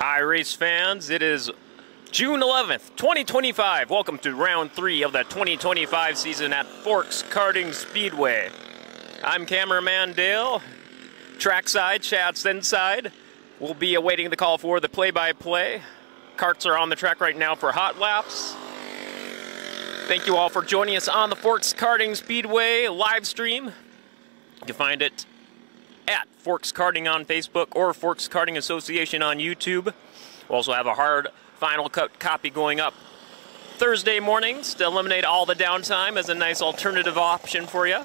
Hi, race fans. It is June 11th, 2025. Welcome to round 3 of the 2025 season at Forks Karting Speedway. I'm cameraman Dale. Trackside, Chad's inside. We'll be awaiting the call for the play-by-play. Karts are on the track right now for hot laps. Thank you all for joining us on the Forks Karting Speedway live stream. You can find it at Forks Karting on Facebook or Forks Karting Association on YouTube. We'll also have a hard final cut copy going up Thursday mornings to eliminate all the downtime as a nice alternative option for you.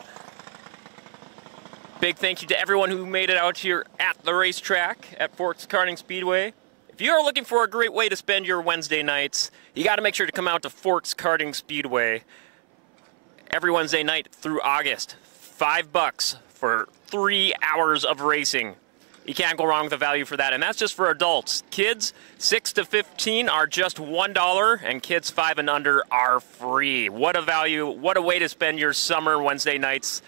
Big thank you to everyone who made it out here at the racetrack at Forks Karting Speedway. If you are looking for a great way to spend your Wednesday nights, you got to make sure to come out to Forks Karting Speedway every Wednesday night through August. $5 for 3 hours of racing. You can't go wrong with the value for that, and that's just for adults. Kids 6 to 15 are just $1, and kids 5 and under are free. What a value, what a way to spend your summer Wednesday nights.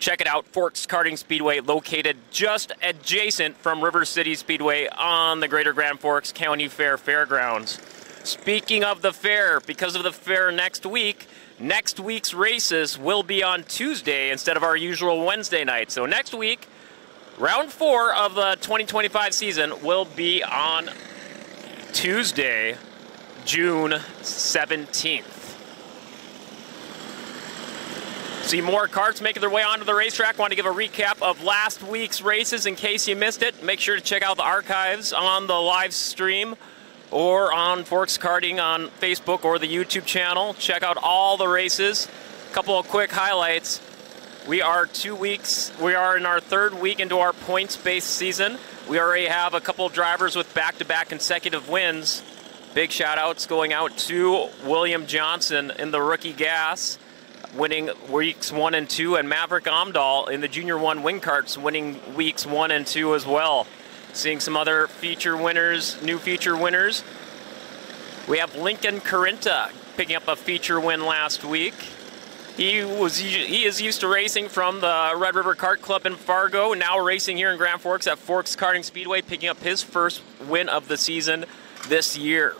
Check it out, Forks Karting Speedway, located just adjacent from River City Speedway on the Greater Grand Forks County Fair Fairgrounds. Speaking of the fair, because of the fair next week's races will be on Tuesday instead of our usual Wednesday night. So next week, round 4 of the 2025 season will be on Tuesday, June 17th. See more karts making their way onto the racetrack. Want to give a recap of last week's races in case you missed it. Make sure to check out the archives on the live stream or on Forks Karting on Facebook or the YouTube channel. Check out all the races. A couple of quick highlights. We are in our 3rd week into our points-based season. We already have a couple of drivers with back-to-back consecutive wins. Big shout-outs going out to William Johnson in the Rookie Gas, winning weeks 1 and 2, and Maverick Amdahl in the Junior 1 Wing Karts, winning weeks 1 and 2 as well. Seeing some other feature winners, new feature winners. We have Lincoln Carinta picking up a feature win last week. He is used to racing from the Red River Kart Club in Fargo, now racing here in Grand Forks at Forks Karting Speedway, picking up his first win of the season this year.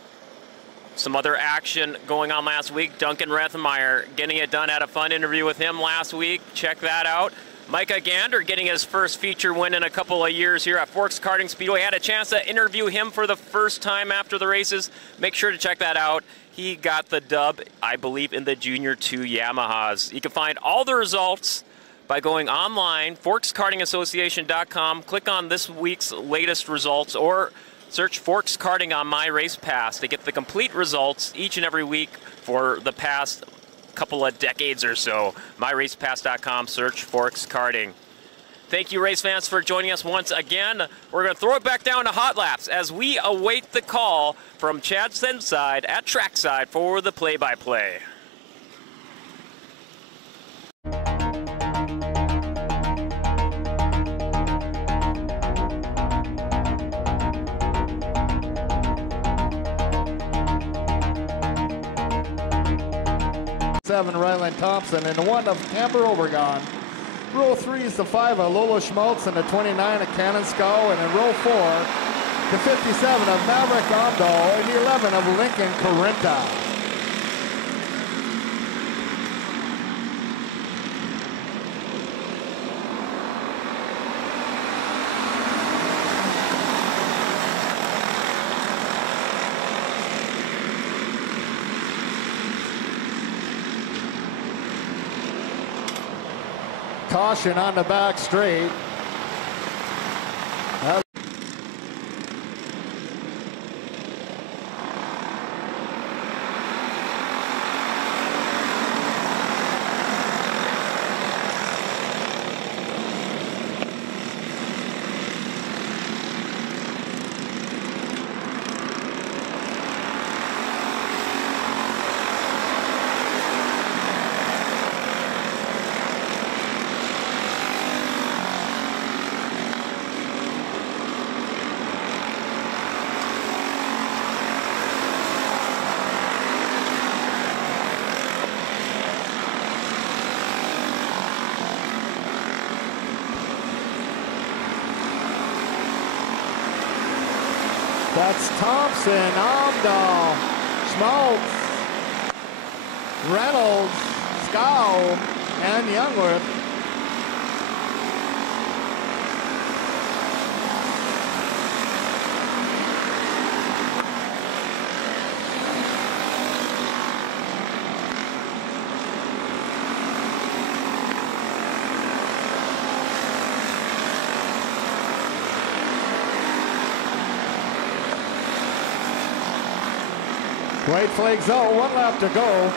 Some other action going on last week. Duncan Rethmeyer getting it done. Had a fun interview with him last week. Check that out. Micah Gander getting his first feature win in a couple of years here at Forks Karting Speedway. Had a chance to interview him for the first time after the races. Make sure to check that out. He got the dub, I believe, in the Junior 2 Yamahas. You can find all the results by going online, forkskartingassociation.com. Click on this week's latest results or search Forks Karting on My Race Pass to get the complete results each and every week for the past couple of decades or so. MyRacePass.com, search Forks Karting. Thank you, race fans, for joining us once again. We're going to throw it back down to hot laps as we await the call from Chad Senside at trackside for the play-by-play. Seven, Ryland Thompson, and the 1 of Amber Overgon. Row 3 is the 5 of Lola Schmaltz, and the 29 of Cannon Scow, and in row 4, the 57 of Maverick Amdahl, and the 11 of Lincoln Carinta. Caution on the back straight. That's Thompson, Omdahl, Schmaltz, Reynolds, Scow, and Youngworth. White flags out, 1 lap to go.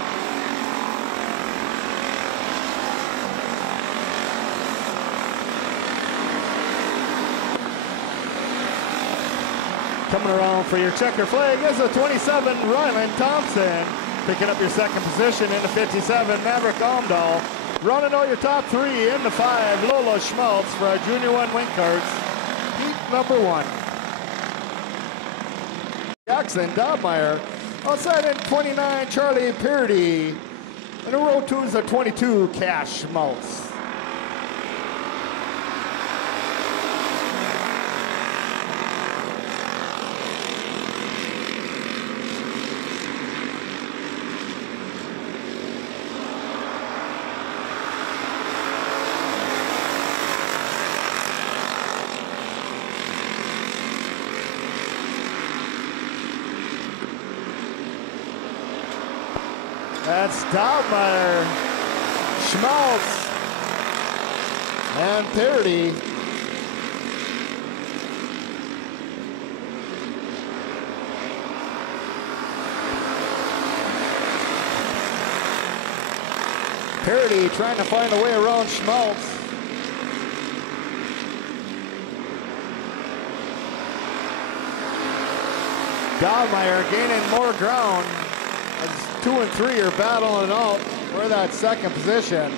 Coming around for your checker flag is a 27, Ryland Thompson. Picking up your second position in the 57, Maverick Omdahl. Running all your top 3 in the 5, Lola Schmaltz for our Junior 1 Wing Carts. Heat number 1. Jackson Dobmeyer. Outside in 29, Charlie Purdy. And in row 2 is a 22, Cash Schmaltz. That's Dobmeyer, Schmaltz, and Purdy. Purdy trying to find a way around Schmaltz. Dobmeyer gaining more ground. As 2 and 3 are battling out for that second position.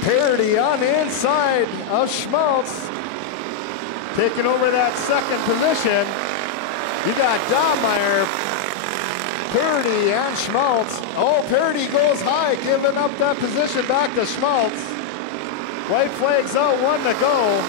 Purdy on the inside of Schmaltz, taking over that second position. You got Dobmeyer, Purdy, and Schmaltz. Oh, Purdy goes high, giving up that position back to Schmaltz. White flags out, 1 to go.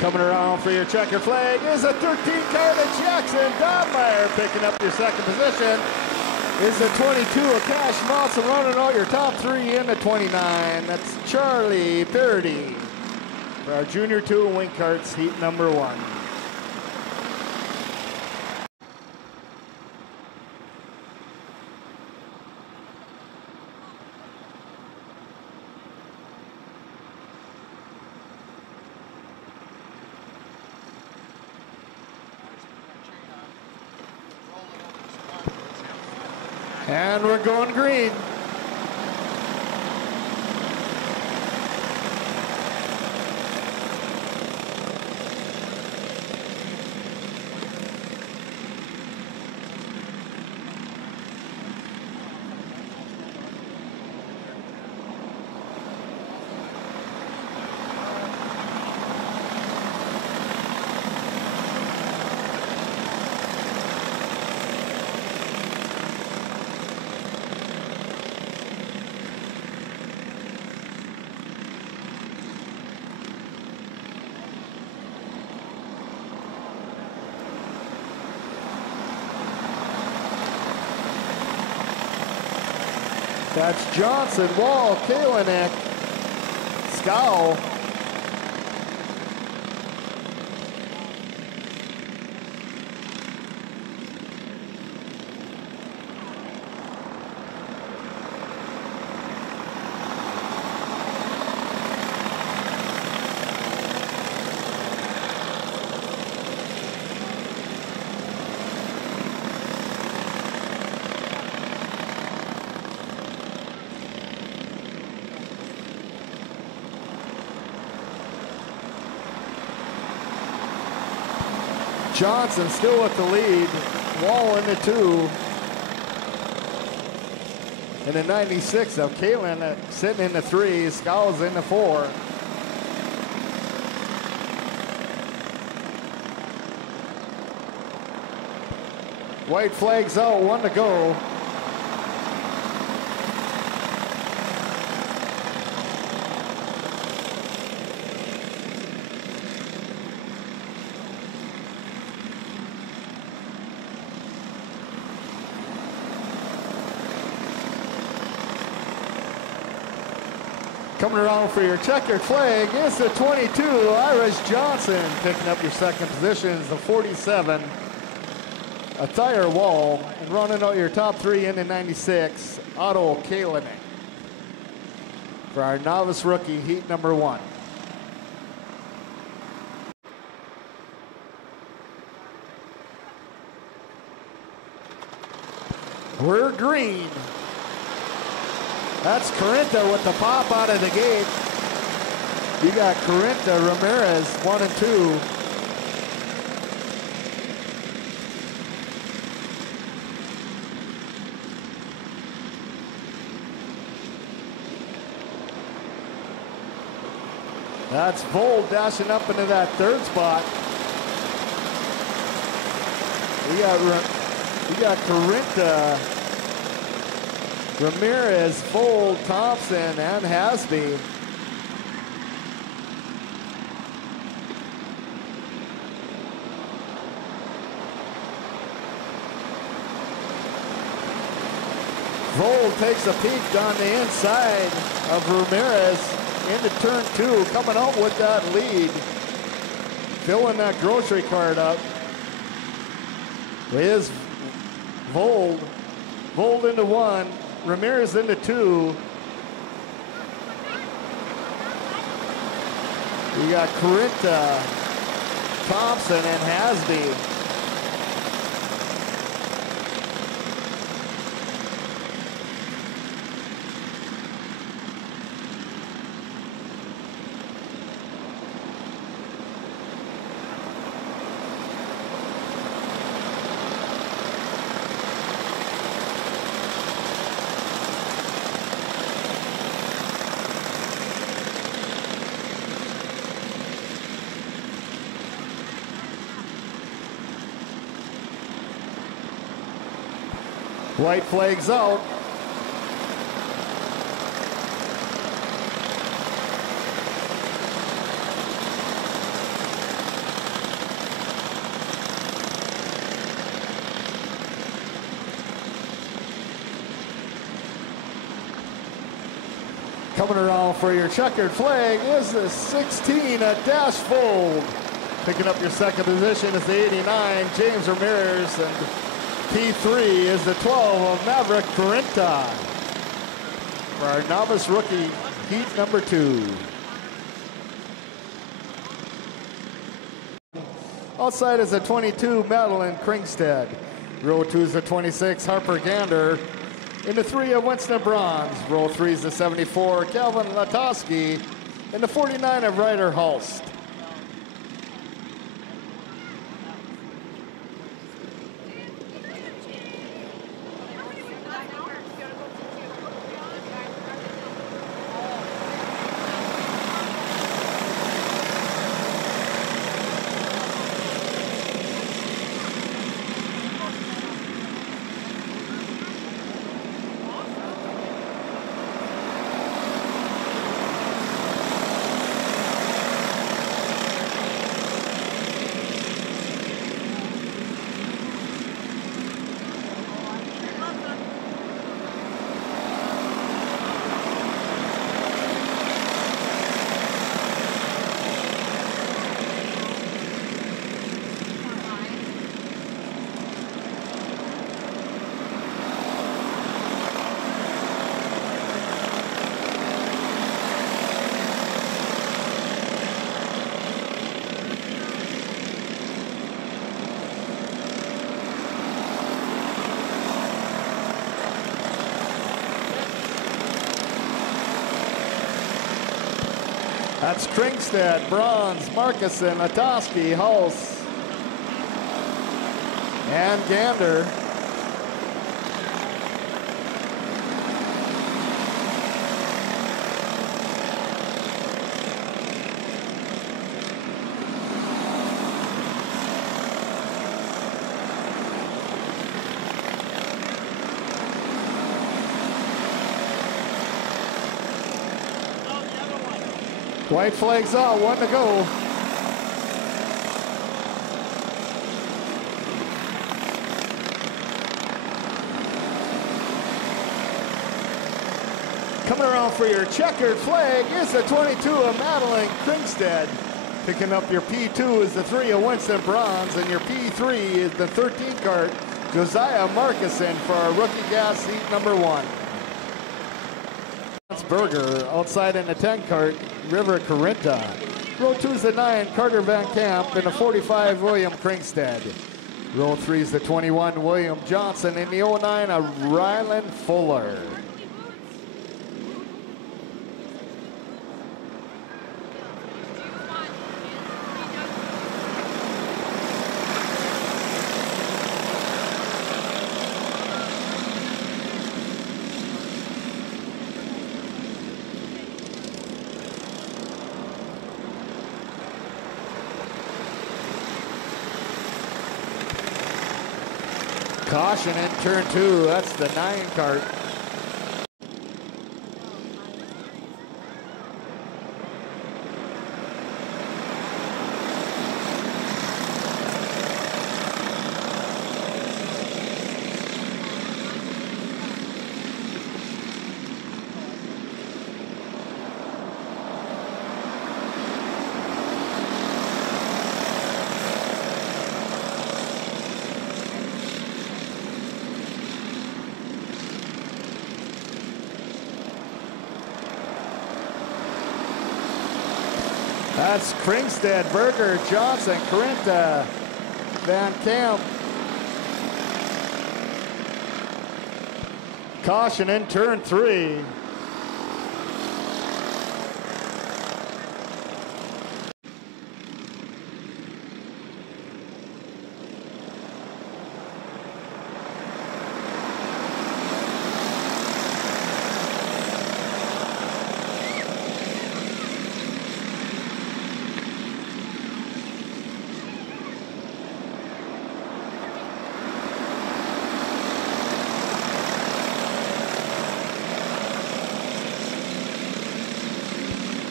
Coming around for your checker flag is a 13 Carter Jackson Dobmeyer. Picking up your second position is a 22 of Cash Schmaltz, and running all your top 3 in the 29. That's Charlie Purdy for our Junior 2 Wing Carts, heat number 1. And we're going green. That's Johnson, Wall, Kalinek, Scow. Johnson still with the lead. Wall in the 2. And the 96 of Kalen sitting in the 3. Scow's in the 4. White flag's out, 1 to go. Coming around for your checkered flag is the 22, Iris Johnson. Picking up your second position is the 47, Attire Wall. And running out your top 3 in the 96, Otto Kalinek. For our novice rookie, heat number 1. We're green. That's Corinta with the pop out of the gate. You got Corinta Ramirez, 1 and 2. That's Vold dashing up into that 3rd spot. We got Corinta, Ramirez, Vold, Thompson, and Hasby. Vold takes a peek on the inside of Ramirez into turn 2, coming out with that lead. Filling that grocery cart up is Vold. Vold into 1, Ramirez into 2. You got Corinta, Thompson, and Hasby. White flag's out. Coming around for your checkered flag is the 16, Dash Vold. Picking up your second position is the 89, James Ramirez, and P3 is the 12 of Maverick Corinta. For our novice rookie, heat number 2. Outside is the 22, Madeline Kringstead. Row 2 is the 26, Harper Gander. In the 3 of Winston Bronze. Row 3 is the 74, Calvin Latoski. In the 49 of Ryder Hulst. That's Kringstead, Bronze, Markuson, Latoski, Hulse, and Gander. White flags out, 1 to go. Coming around for your checkered flag is the 22 of Madeline Kringstad. Picking up your P2 is the 3 of Winston Bronze, and your P3 is the 13 cart, Josiah Markison, for our rookie gas heat number 1. That's Berger. Outside in the 10 cart, River Corinta. Row 2 is the 9, Carter Van Camp, and the 45, William Kringstad. Row 3 is the 21, William Johnson, and the 09 of Ryland Fuller. Caution in turn 2, that's the 9 cart. That's Kringstad, Berger, Johnson, Corinta, Van Camp. Caution in turn 3.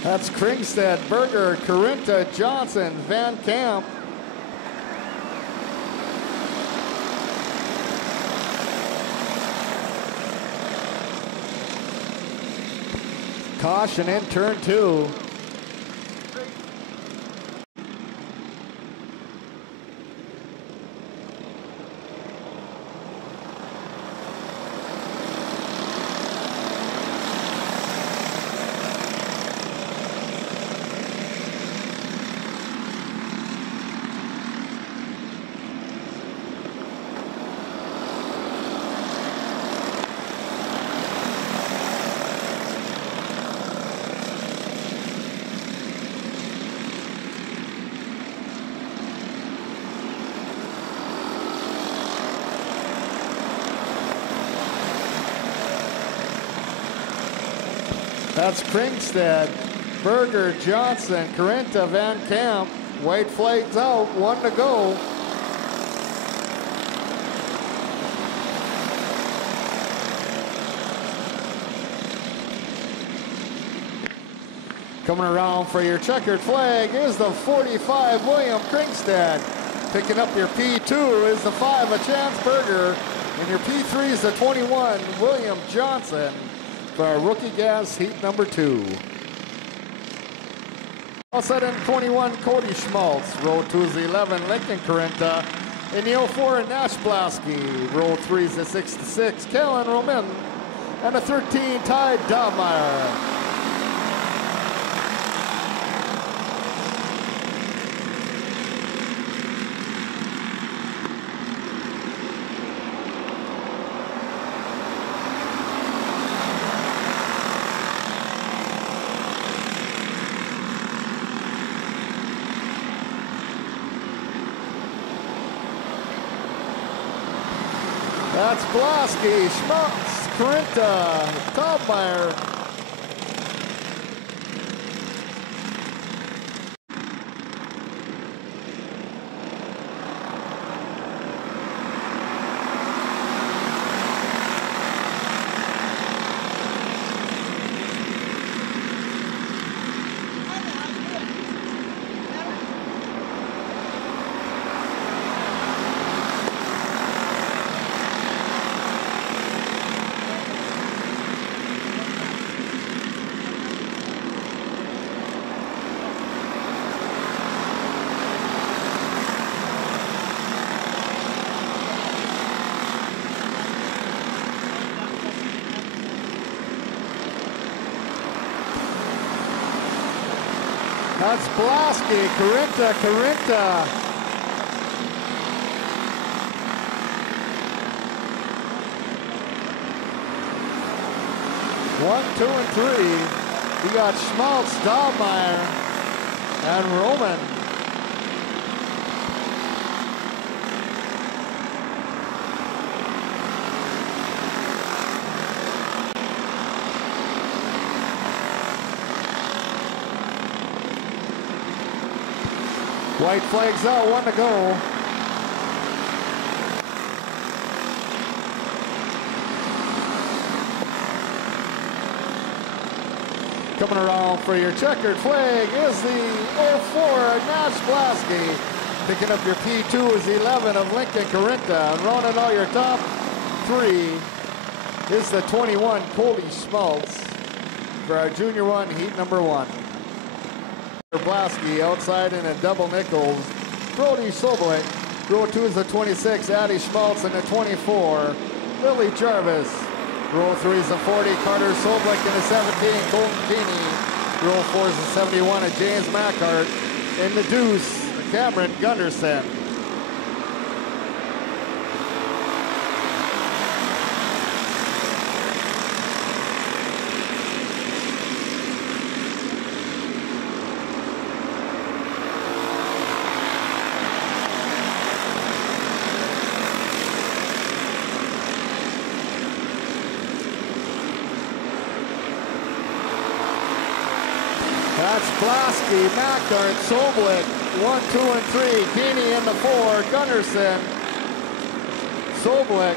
That's Kringstad, Berger, Corinta, Johnson, Van Camp. Caution in turn 2. That's Kringstad, Berger, Johnson, Corinta, Van Camp. White flags out, 1 to go. Coming around for your checkered flag is the 45, William Kringstad. Picking up your P2 is the 5 of Chance Berger. And your P3 is the 21, William Johnson, for our rookie gas heat number 2. Outside in 21, Cody Schmaltz. Row 2 is the 11, Lincoln Corinta. In the 04, Nash Blasky. Row 3 is the 66, Kellen Roman. And the 13, Ty Dobmeyer. That's Blasky, Schmaltz, Corinta, Dobmeyer. That's Blasky, Carinta. 1, 2, and 3. We got Schmaltz, Dahlmeyer, and Roman. White flags out, 1 to go. Coming around for your checkered flag is the 04 Nash Blasky. Picking up your P2 is 11 of Lincoln Carinta. And rounding out your top 3 is the 21 Cody Schmaltz for our Junior 1 heat number 1. Blasky outside in a double nickels. Brody Soblik. Row 2 is the 26, Addie Schmaltz, and the 24, Lily Jarvis. Row 3 is the 40, Carter Soblik, and the 17, Colton Keeney. Row 4 is the 71 of James Mackhart. In the deuce, Cameron Gunderson. That's Blasky, Mackhart, Soblik, 1, 2, and 3. Keeney in the 4, Gunderson, Soblik.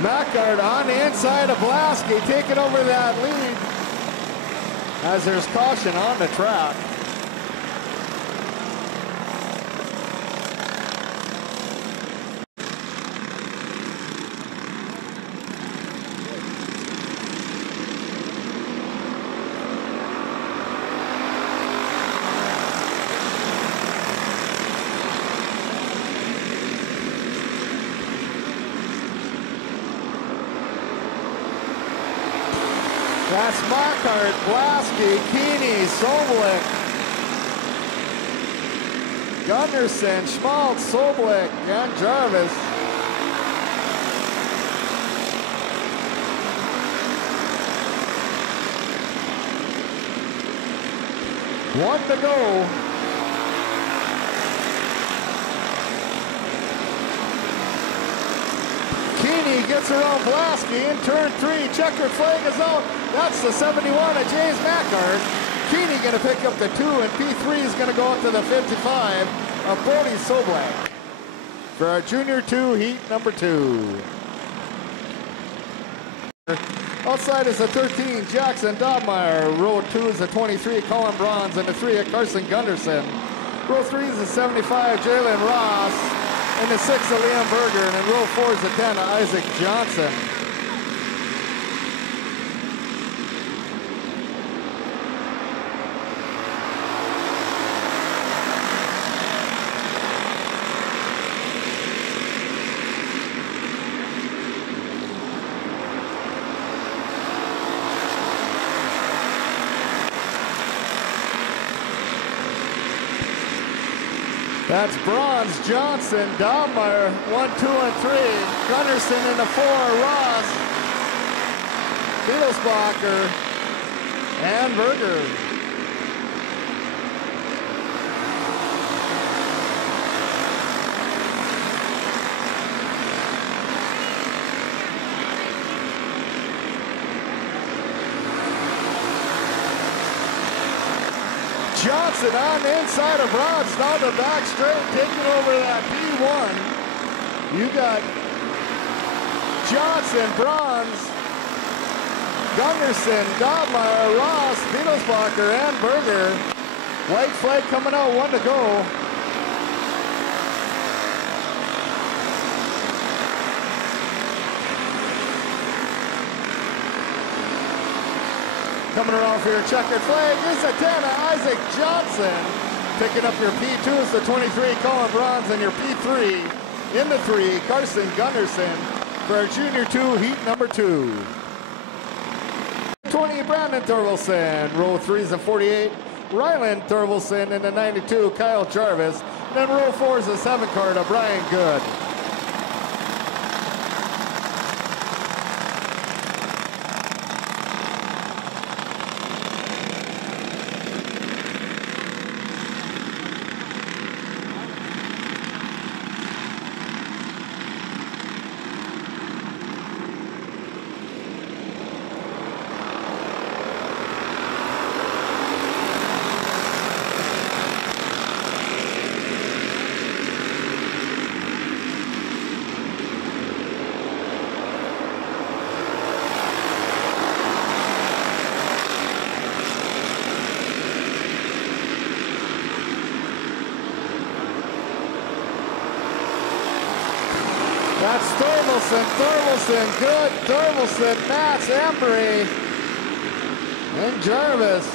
Mackhart on the inside of Blasky, taking over that lead as there's caution on the track. That's Mackhart, Blasky, Keeney, Soblik, Gunderson, Schmaltz, Soblik, and Jarvis. One to go. Keeney gets around Blasky in turn 3. Checkered flag is out. That's the 71 of James Mackhart. Keeney going to pick up the 2, and P3 is going to go up to the 55 of Brody Soblik for our Junior 2 heat number 2. Outside is the 13, Jackson Dahlmeyer. Row 2 is the 23, Colin Bronze, and the 3 of Carson Gunderson. Row 3 is the 75, Jalen Ross, and the 6 of Liam Berger, and in row 4 is the 10 of Isaac Johnson. That's Bronze, Johnson, Dahlmeyer, 1, 2, and 3. Gunderson in the 4, Ross, Beetlesbacher, and Berger. Johnson on the inside of Bronze, down the back straight, taking over that P1. You got Johnson, Bronze, Gunderson, Dahlmeyer, Ross, Beetlesbacher, and Berger. White flag coming out, 1 to go. Coming around for your checkered flag is the 10 of Isaac Johnson. Picking up your P2 is the 23, Colin Bronze, and your P3 In the 3, Carson Gunderson for our Junior 2, heat number 2. 20, Brandon Thorvaldsen. Row 3 is a 48, Ryland Thorvaldsen. In the 92, Kyle Jarvis. Then row 4 is a 7 car to Brian Good. That's Thorvaldsen, Good, Thorvaldsen, Matz, Embry, and Jarvis.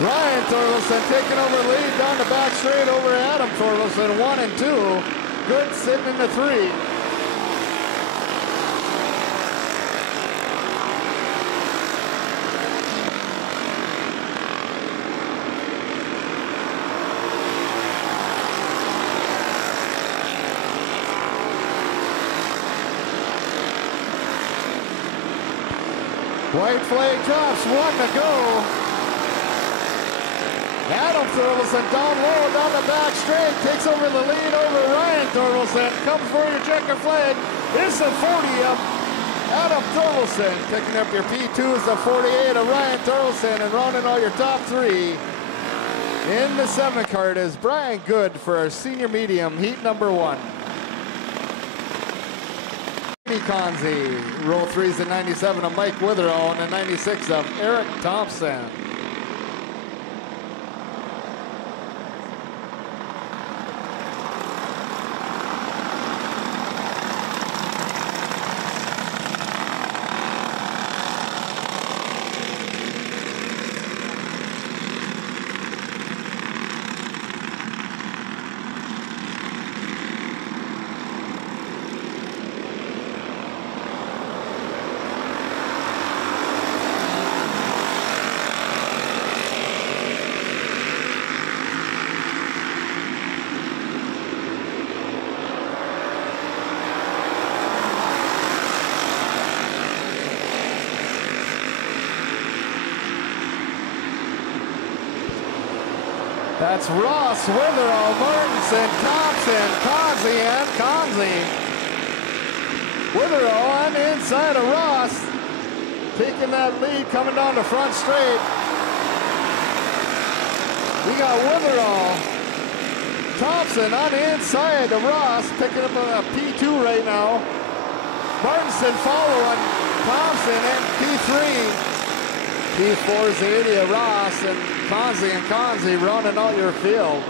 Ryan Thorvaldsen taking over lead down the back straight over Adam Thorvaldsen, 1 and 2. Good sitting in the 3. White flag drops, 1 to go. Adam Thorvaldsen down low, down the back straight, takes over the lead over Ryan Thorvaldsen. Come for your checker flag. It's the 40 of Adam Thorvaldsen. Picking up your P2 is the 48 of Ryan Thorvaldsen, and rounding out your top 3. In the 7 card is Brian Good for our senior medium, heat number 1. Conzi. Row 3 is the 97 of Mike Witherall and the 96 of Eric Thompson. That's Ross, Witherall, Martinson, Thompson, Conzi, and Conzi. Witherall on the inside of Ross, taking that lead, coming down the front straight. We got Witherall, Thompson on the inside of Ross, picking up a P2 right now. Martinson following Thompson and P3. P4 is the 80 of Ross, and Conzi running out your field.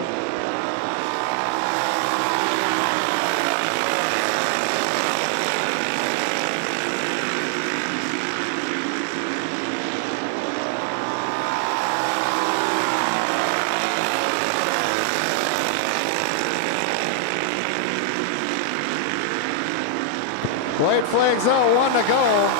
White flags out, 1 to go.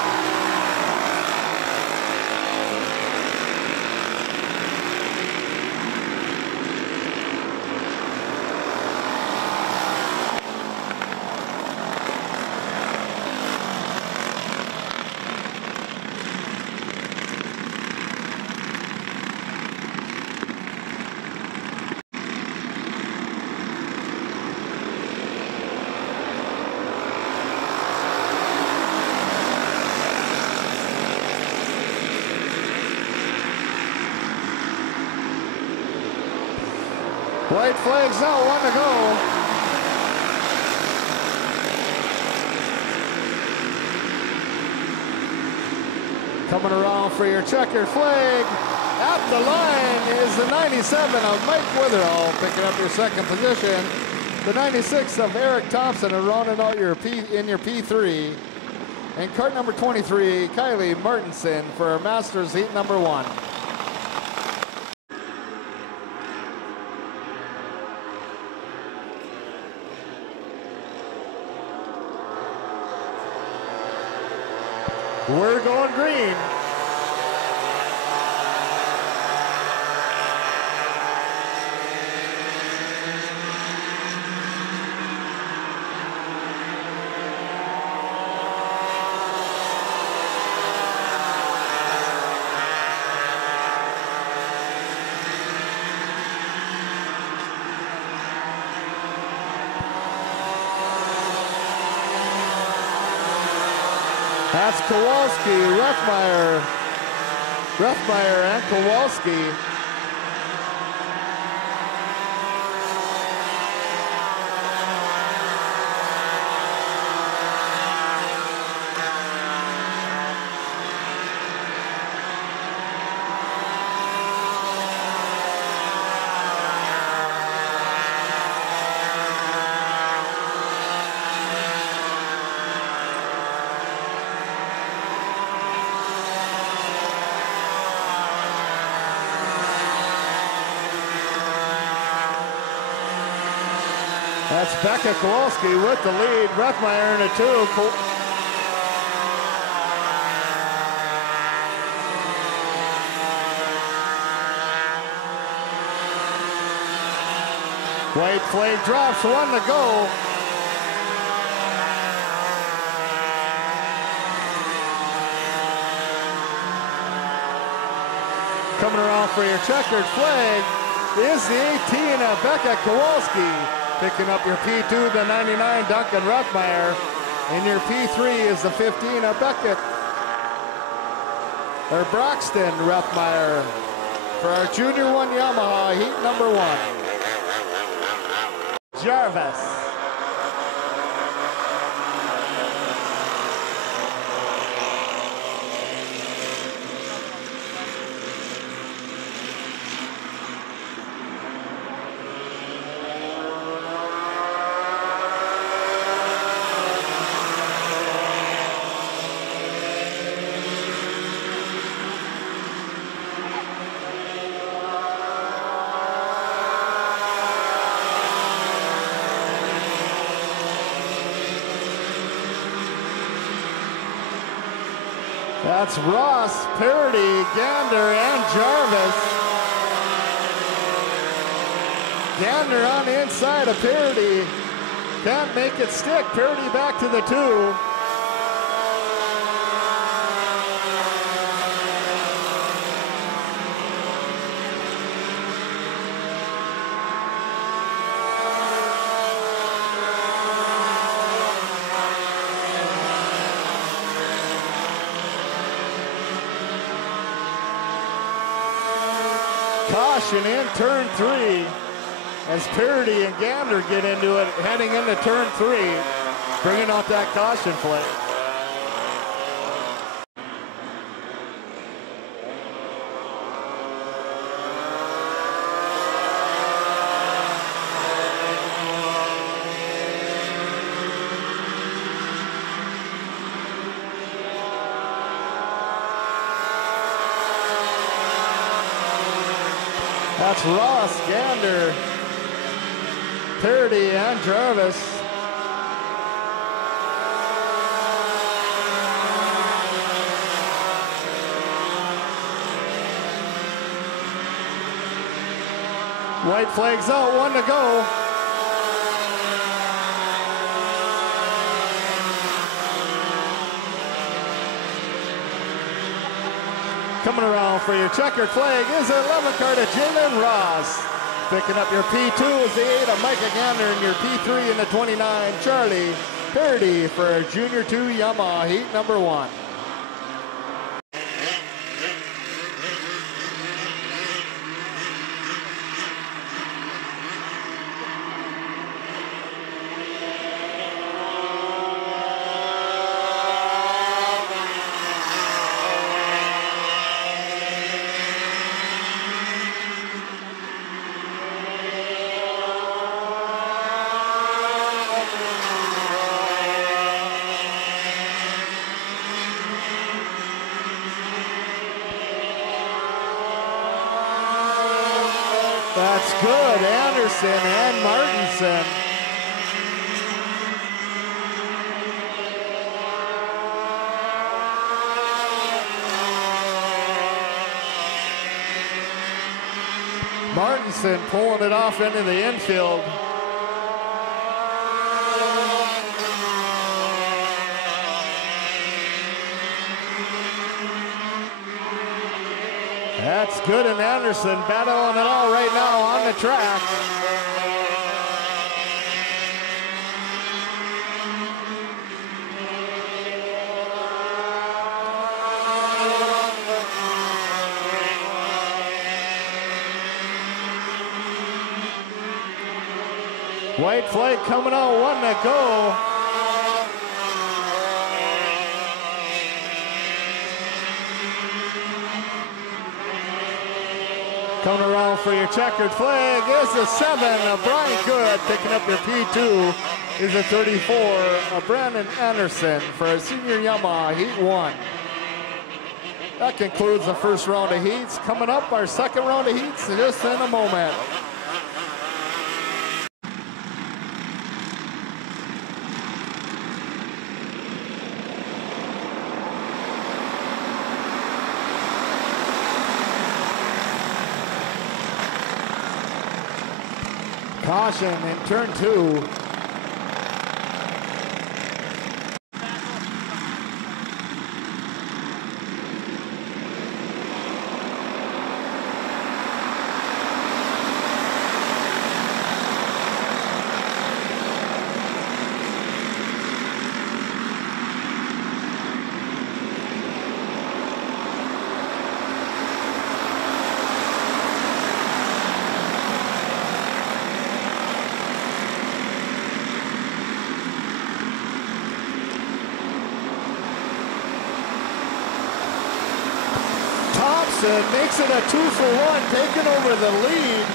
White flags out, 1 to go. Coming around for your checkered flag. At the line is the 97 of Mike Witherall, picking up your 2nd position. The 96 of Eric Thompson and rounding out your in your P3. And cart number 23, Kylie Martinson for Masters heat number 1. We're going green. That's Kowalski, Rethmeyer and Kowalski. That's Becca Kowalski with the lead. Rethmeyer in a 2. White flag drops, 1 to go. Coming around for your checkered flag is the 18 of Becca Kowalski. Picking up your P2, the 99, Duncan Rethmeyer. And your P3 is the 15 of Braxton Rethmeyer for our Junior 1 Yamaha, heat number 1. Jarvis. That's Ross, Parody, Gander, and Jarvis. Gander on the inside of Parody. Can't make it stick. Parody back to the 2. Caution in turn 3 as Parody and Gander get into it, heading into turn 3, bringing out that caution flag. That's Ross, Gander, Parody, and Jarvis. White flags out, 1 to go. Coming around for your checkered flag is the 11 card of Jalen Ross. Picking up your P2 is the 8 of Micah Gander, and your P3 and the 29, Charlie Parody for Junior 2 Yamaha, heat number 1. That's good. Anderson and Martinson. Martinson pulling it off into the infield. That's good, and Anderson battling it all right now on the track. White flag coming out, 1 to go. Coming around for your checkered flag is the 7 of Brian Good. Picking up your P2 is the 34 of Brandon Anderson for a senior Yamaha Heat 1. That concludes the first round of heats. Coming up, our second round of heats just in a moment. Caution in turn 2. Makes it a 2-for-1, taking over the lead.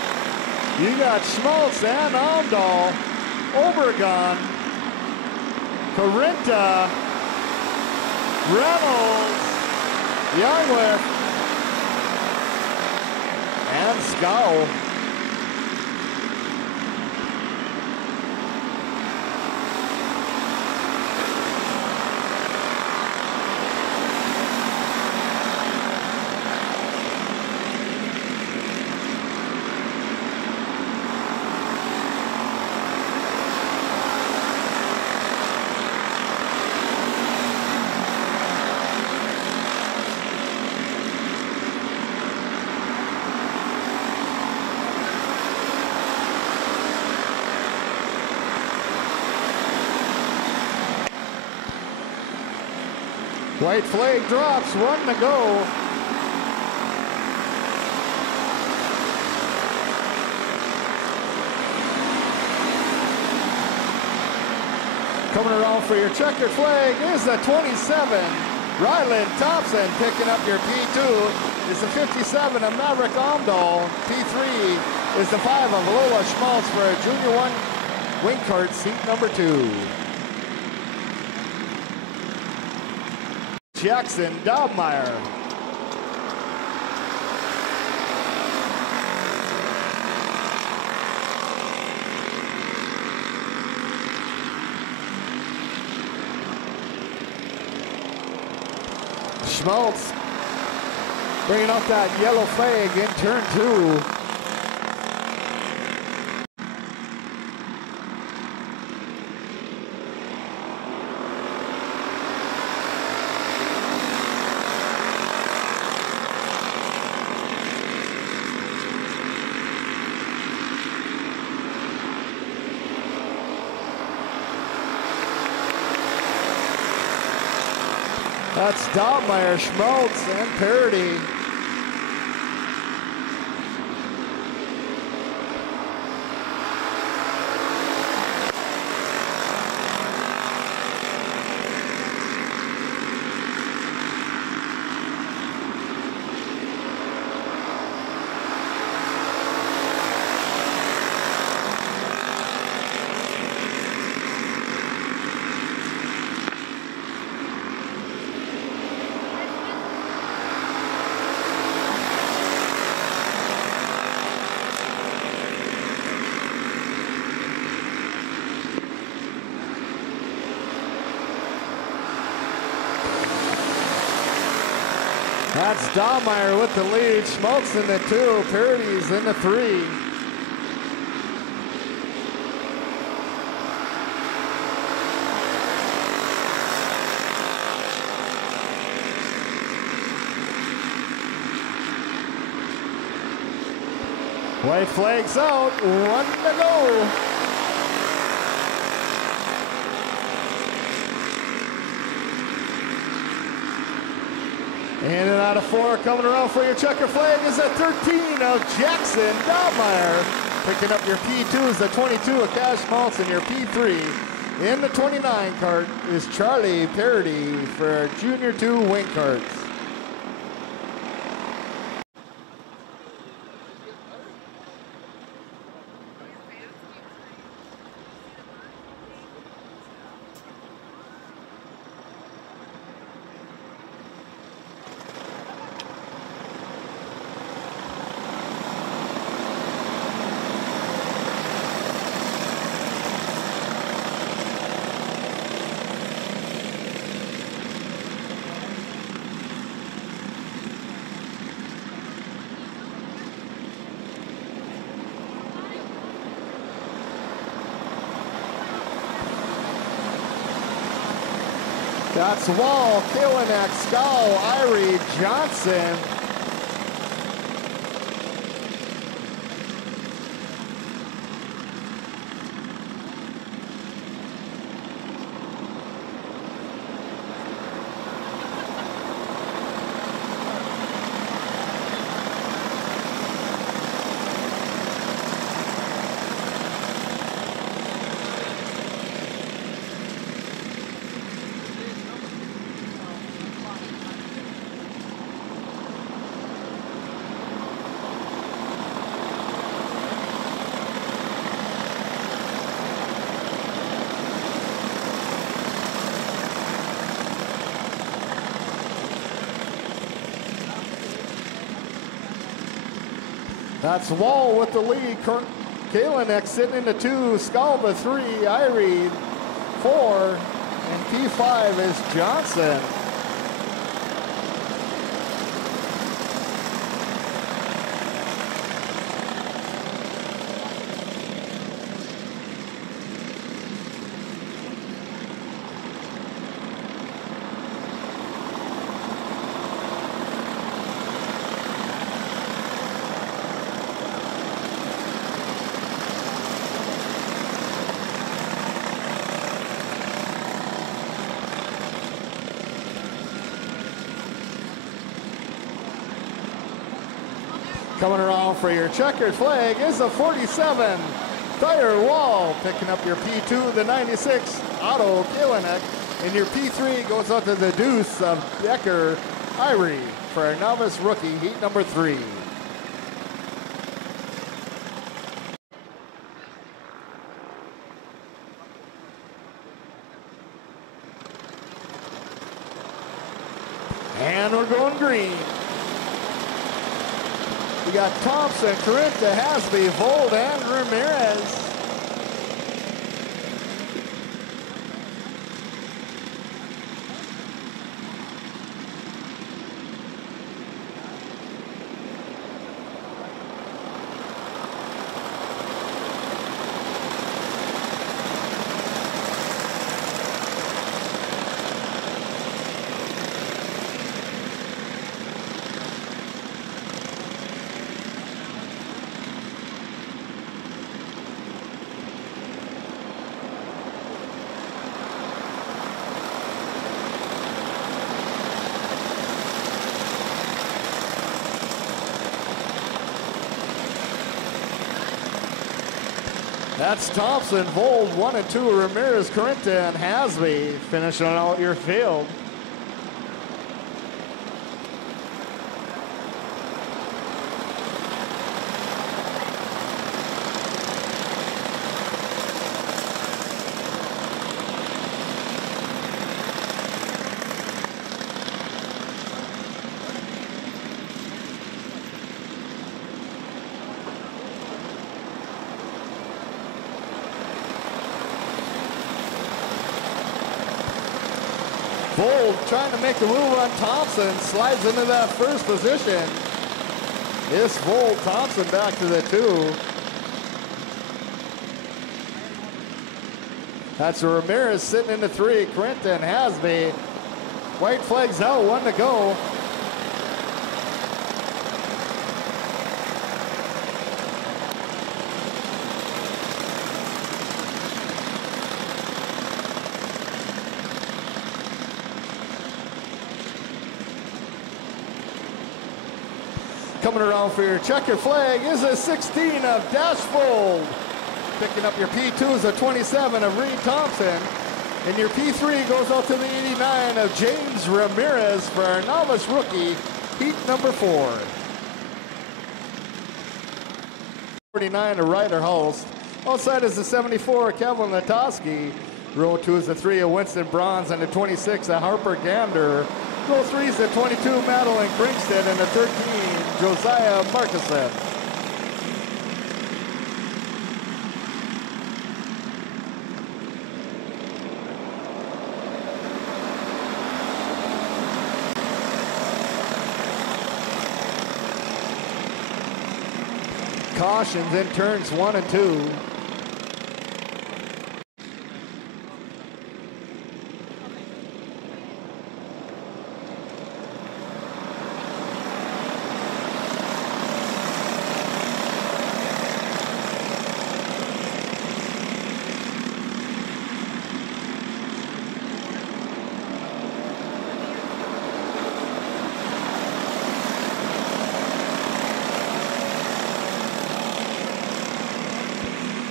You got Schmaltz and Amdahl, Obregon, Carinta, Reynolds, Youngwith, and Scow. White flag drops, 1 to go. Coming around for your checkered flag is the 27, Ryland Thompson. Picking up your P2 is the 57 of Maverick Amdahl. P3 is the 5 of Lola Schmaltz for a Junior 1 wing cart seat number 2. Jackson Dobmeyer. Schmaltz bringing up that yellow flag in turn 2. That's Dobmeyer, Schmaltz, and Parody. That's Dahlmeyer with the lead. Schmaltz in the 2, Paradis in the 3. White flags out, 1 to go. In and out of 4, coming around for your checker flag is a 13 of Jackson Dahlmeyer. Picking up your P2 is the 22 of Cash Schmaltz, and your P3 in the 29 cart is Charlie Parody for Junior 2 wing carts. That's Wall, Kalinak, Scow, Irie, Johnson. That's Wall with the lead. Kalinak sitting in the 2, Scalva 3, Irie 4, and P5 is Johnson. Coming around for your checkered flag is a 47, Thayer Wall, picking up your P2, the 96, Otto Kalinak, and your P3 goes out to the deuce of Decker Irie for a novice rookie, heat number 3. And we're going green. We got Thompson, Corinta, Hasby, Vold, and Ramirez. That's Thompson, Vold, 1 and 2, Ramirez, Corinta, and Hasby finishing out your field. Vold trying to make a move on Thompson, slides into that first position. It's Vold, Thompson back to the 2. That's Ramirez sitting in the 3. Corinta and Hasby. White flag's out, 1 to go. Coming around for your checker flag is a 16 of Dash Vold. Picking up your P2 is a 27 of Reed Thompson. And your P3 goes out to the 89 of James Ramirez for our novice rookie, heat number 4. 49 of Ryder Hulst. Outside is the 74 of Kevin Latoski. Row 2 is the 3 of Winston Bronze and the 26 of Harper Gander. Row 3 is the 22 Madeline Kringsted and the 13 Josiah Markusen. Cautions in turns 1 and 2.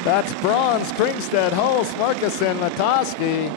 That's Bronze, Kringsted, Hulst, Markusen, Latoski.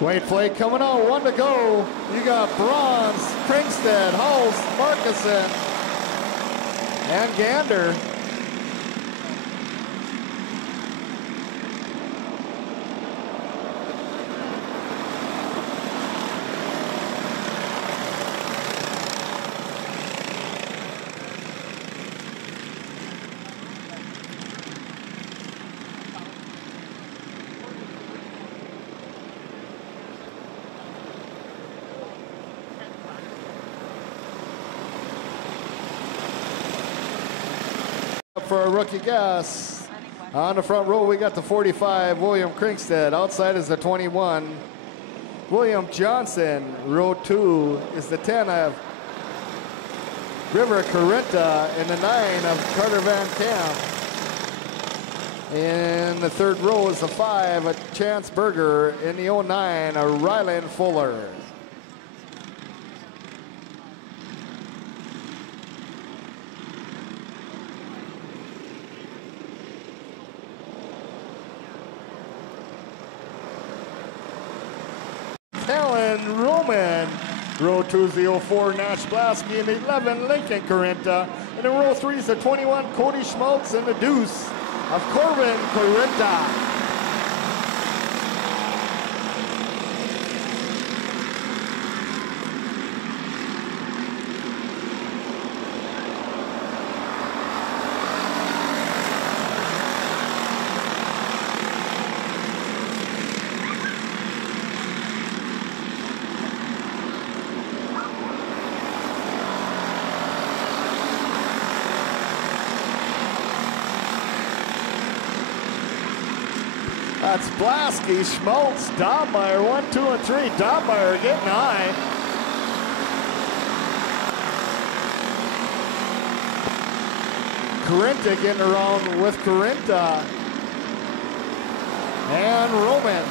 White flag coming out, 1 to go. You got Bronze, Kringsted, Hulst, Markusen, and Gander. For a rookie guess. On the front row, we got the 45, William Kringsted. Outside is the 21, William Johnson. Row 2 is the 10 of River Corinta and the 9 of Carter Van Camp. In the third row is the 5 of Chance Berger. In the 09 of Ryland Fuller. Alan Roman. Row 2 is the 04 Nash Blasky and the 11 Lincoln Corinta. And in row 3 is the 21 Cody Schmaltz and the deuce of Corbin Corinta. That's Blasky, Schmaltz, Dobmeyer, 1, 2, and 3. Dobmeyer getting high. Corinta getting around with Corinta. And Roman.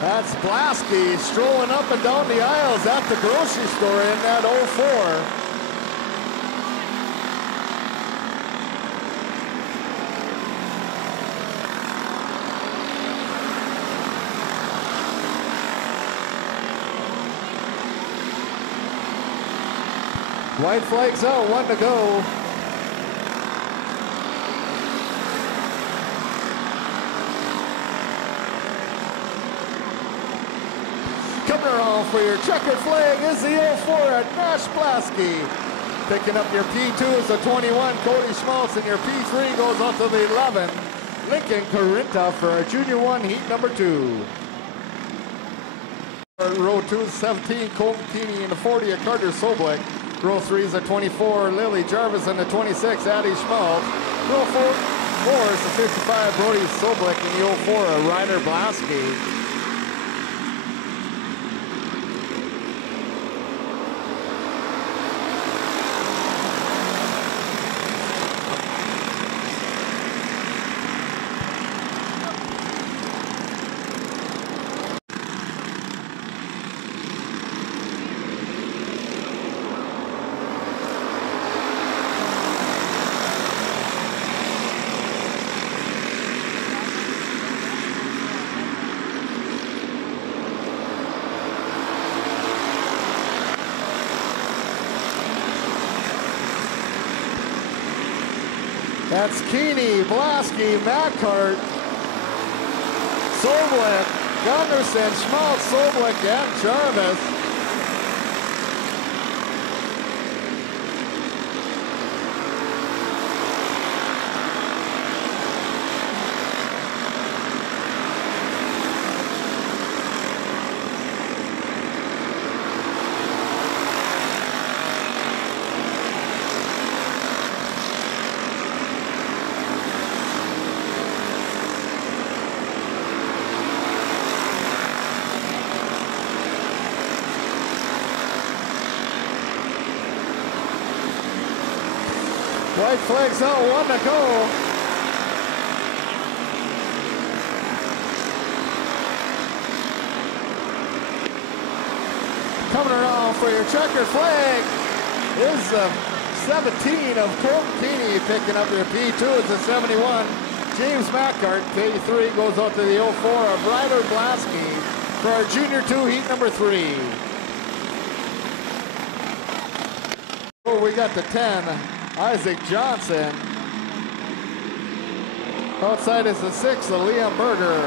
That's Blasky strolling up and down the aisles at the grocery store in that 04. White flags out, 1 to go. Coming around for your checkered flag is the 04 at Nash Blasky. Picking up your P2 is the 21, Cody Schmaltz, and your P3 goes on to the 11, Lincoln Corinta for our Junior 1 heat number 2. Row 2 is 17, Colton Keeney, and the 40 at Carter Soblik. Row 3 is the 24, Lily Jarvis, and the 26, Addie Schmaltz. Row 4 is the 55, Brody Soblik, and the 04, Ryder Blasky. That's Keeney, Blasky, Mackhart, Soblik, Gunderson, Schmaltz, Soblik, and Jarvis. White flags out, 1 to go. Coming around for your checkered flag is the 17 of Colton Keeney, picking up your P2 is the 71. James Mackhart, P3 goes out to the 04 of Ryder Blasky for our Junior 2 heat number 3. Oh, we got the 10. Isaac Johnson. Outside is the 6 of Liam Berger.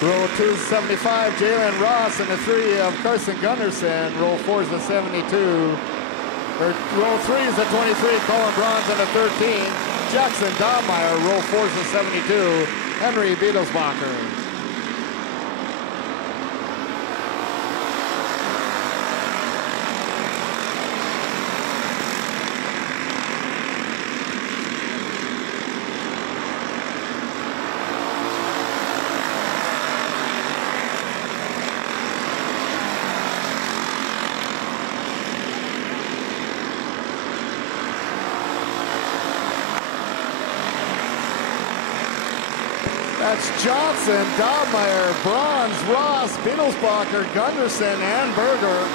Row 2 is 75, Jalen Ross, and the 3 of Carson Gunderson. Row 4 is the 72. Row 3 is the 23, Colin Bronze, and the 13, Jackson Dobmeyer. Row 4 is the 72, Henry Beatlesbacher. That's Johnson, Dobmeyer, Bronze, Ross, Beatlesbacher, Gunderson, and Berger.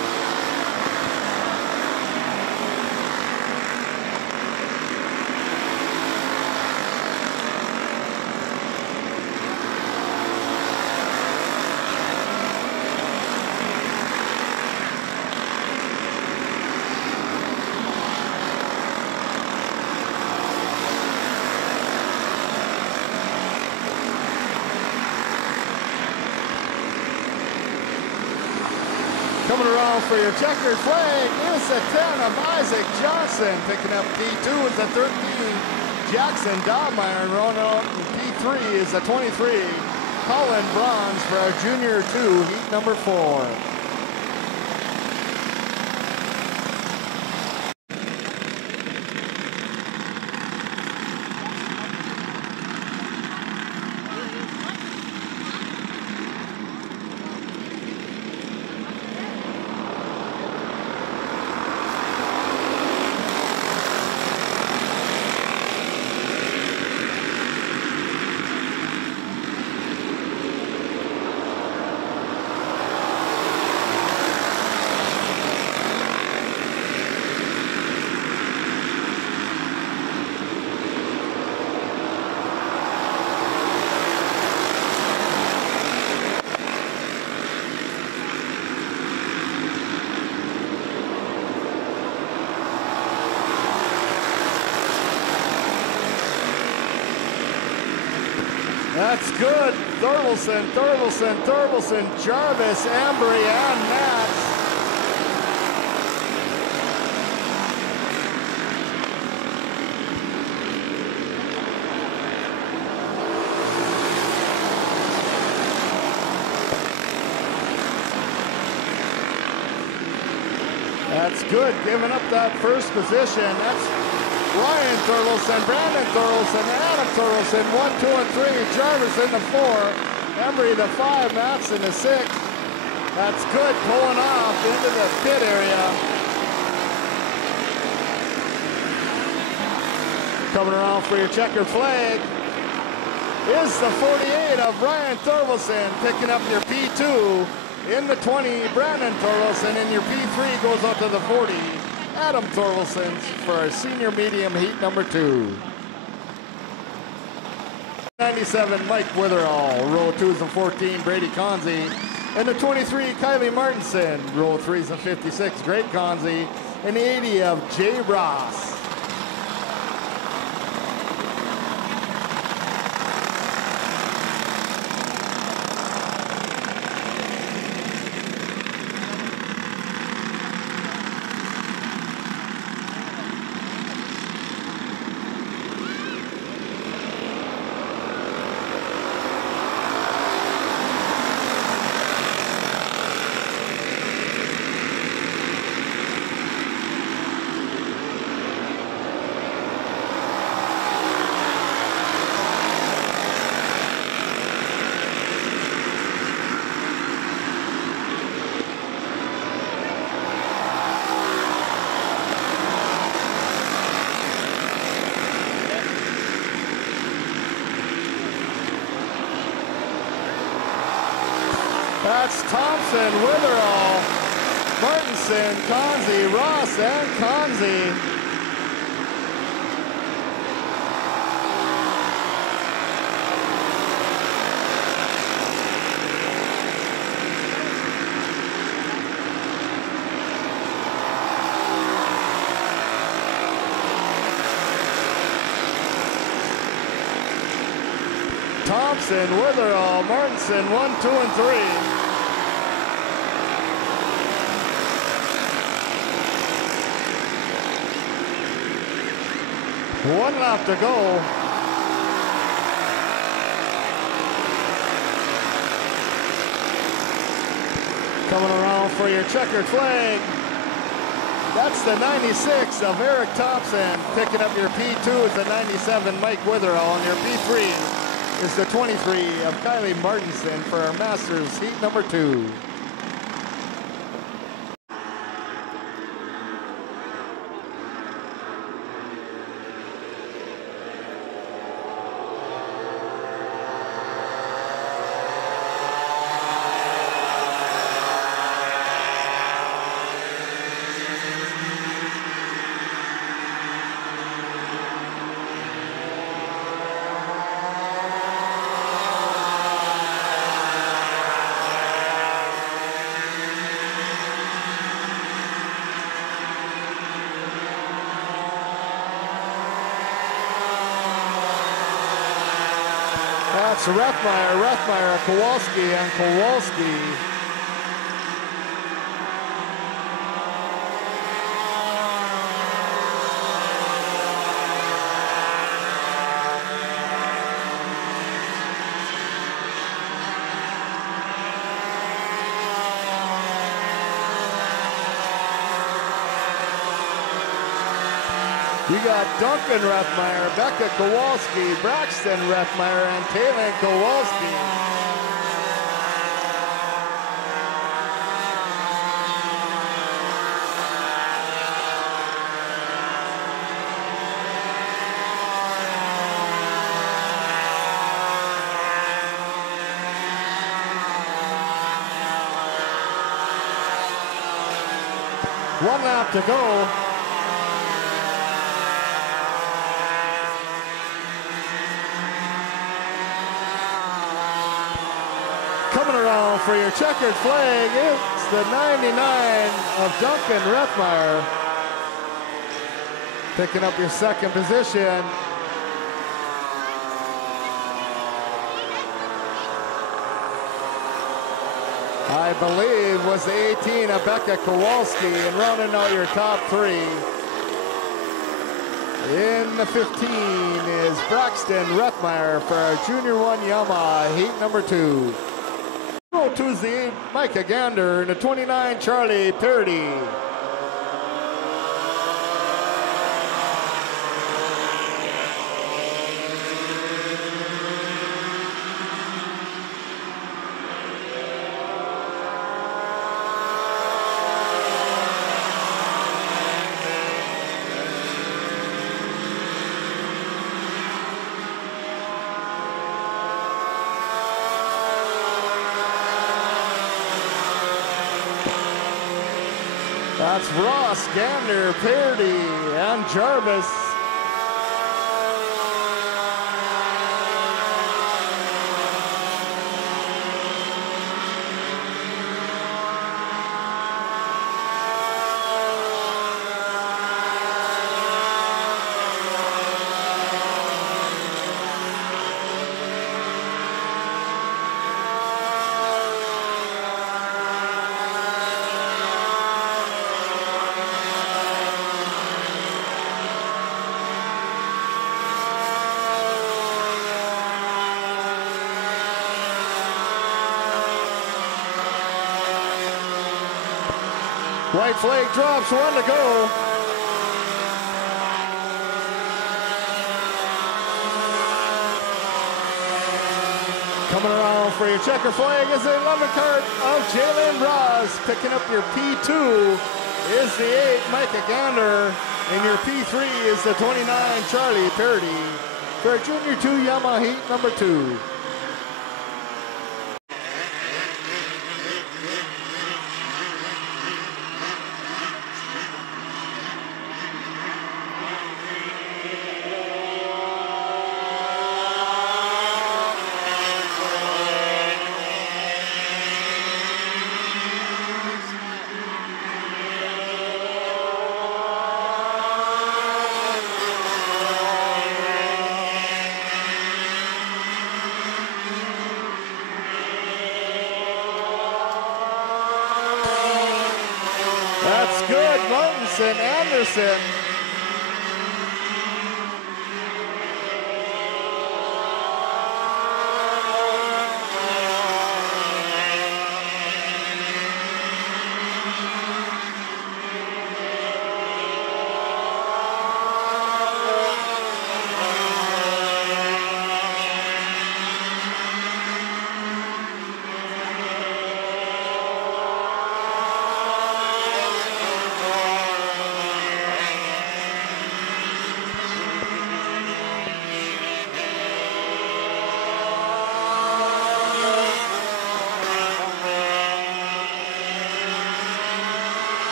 Coming around for your checkered flag is the 10 of Isaac Johnson. Picking up P2 is the 13, Jackson Dobmeyer. And rolling out P3 is the 23, Colin bronze for our Junior 2, heat number 4. That's good. Thorvaldsen, Jarvis, Embry, and Nats. That's good, giving up that first position. That's Ryan Thorvaldsen, Brandon Thorvaldsen, Adam Thorvaldsen, 1, 2, and 3. Jarvis in the 4. Embry the 5. Matson the 6. That's good, pulling off into the pit area. Coming around for your checker flag is the 48 of Ryan Thorvaldsen, picking up your P2. In the 20, Brandon Thorvaldsen. In your P3 goes up to the 40. Adam Thorvaldsen for our senior medium heat number 2. 97, Mike Witherall. Row 2s and 14, Brady Conzi. And the 23, Kylie Martinson. Row 3s and 56, Greg Conzi. And the 80 of Jay Ross. That's Thompson, Witherall, Martinson, Conzi, Ross, and Conzi. Thompson, Witherall, Martinson, 1, 2, and 3. One lap to go. Coming around for your checkered flag. That's the 96 of Eric Thompson. Picking up your P2 is the 97 Mike Witherall. And your P3 is the 23 of Kylie Martinson for our Masters heat number 2. That's Rethmeyer, Kowalski, and Kowalski. You got Duncan Rethmeyer, Becca Kowalski, Braxton Rethmeyer, and Kaylin Kowalski. One lap to go. Coming around for your checkered flag, it's the 99 of Duncan Rethmeyer. Picking up your second position. I believe was the 18 of Becca Kowalski, and rounding out your top three. In the 15 is Braxton Rethmeyer for our Junior 1 Yamaha, heat number 2. Tuesday, Micah Gander, and the 29, Charlie Parody. That's Ross, Gander, Parody, and Jarvis. White flag drops, 1 to go. Coming around for your checker flag is the 11 cart of Jalen Ross. Picking up your P2 is the 8, Micah Gander. And your P3 is the 29, Charlie Parody. For Junior 2 Yamaha heat number 2. That's good, Martinson, Anderson.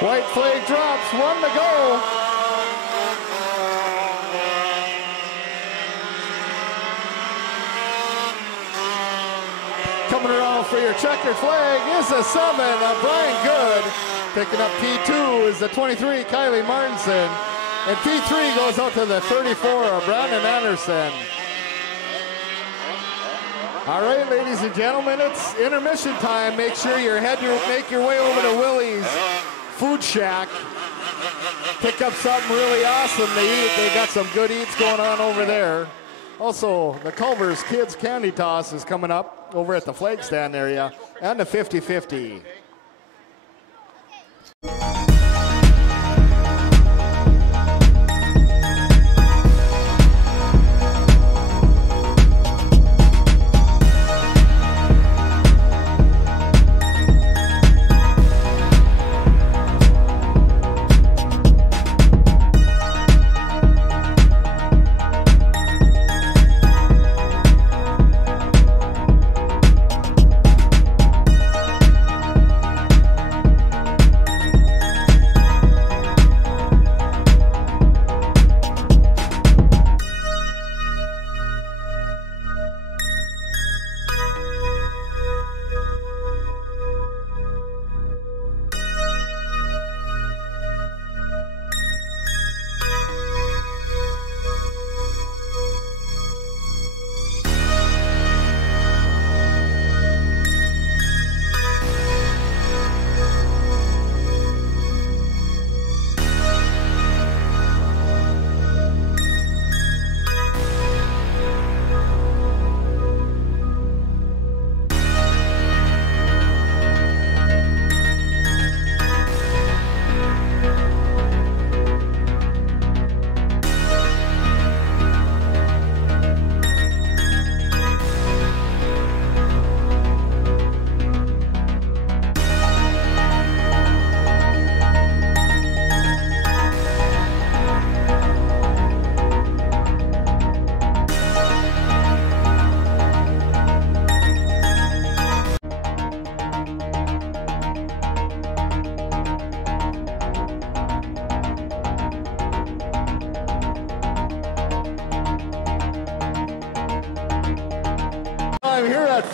White flag drops, 1 to go. Coming around for your checkered flag is the 7 of Brian Good. Picking up P2 is the 23, Kylie Martinson. And P3 goes out to the 34 of Brandon Anderson. All right, ladies and gentlemen, it's intermission time. Make sure make your way over to Willie's Food Shack. Pick up something really awesome to eat. They got some good eats going on over there. Also, the Culver's Kids Candy Toss is coming up over at the flag stand area, and the 50-50.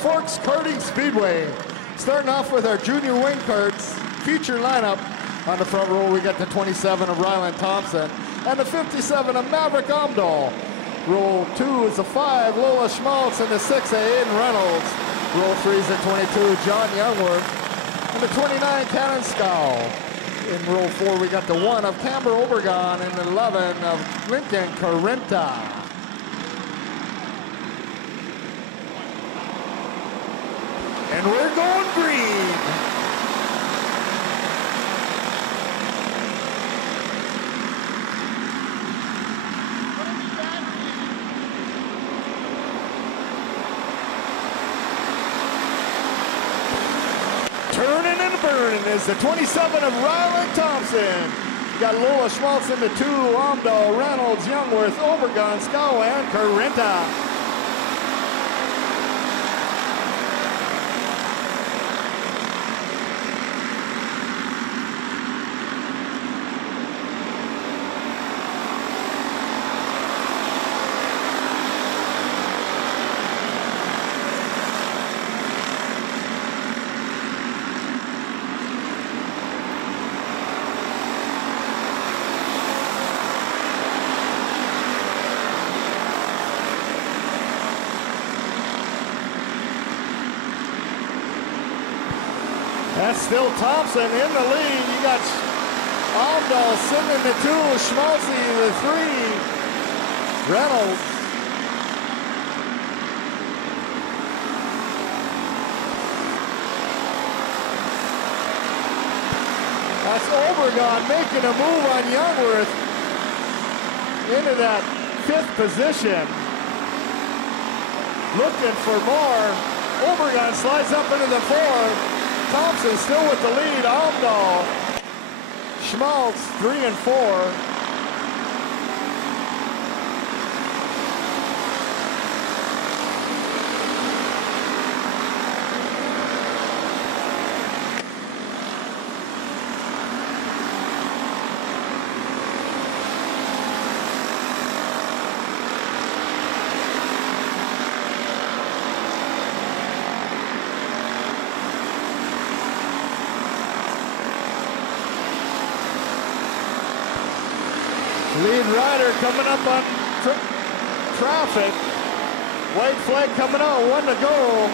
Forks Karting Speedway. Starting off with our junior wing karts feature lineup. On the front row, we got the 27 of Ryland Thompson and the 57 of Maverick Omdahl. Row 2 is the 5, Lola Schmaltz, and the 6 of Aiden Reynolds. Row 3 is the 22, John Youngworth, and the 29, Cannon Scow. In row 4, we got the 1 of Camber Obregon and the 11 of Lincoln Carrenta. And we're going green. Turning and burning is the 27 of Ryland Thompson. Got Lola Schmaltz in the 2, Omdahl, Reynolds, Youngworth, Obregon, Scow, and Carrenta. That's still Thompson in the lead. You got Omdahl sitting in the 2, Schmaltzy the 3, Reynolds. That's Obregon making a move on Youngworth into that 5th position. Looking for more. Obregon slides up into the 4. Thompson still with the lead. Omdahl, Schmaltz 3 and 4. Lead rider coming up on traffic. White flag coming out, 1 to go.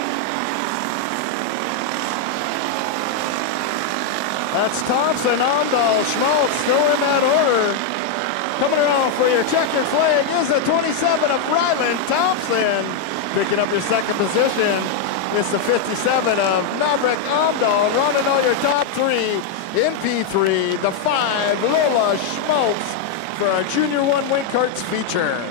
That's Thompson, Omdahl, Schmaltz still in that order. Coming around for your checkered flag is the 27 of Ryland Thompson. Picking up your 2nd position is the 57 of Maverick Omdahl. Running all your top 3 in P3, the 5, Lola Schmaltz, for our Junior 1 Wing Karts feature.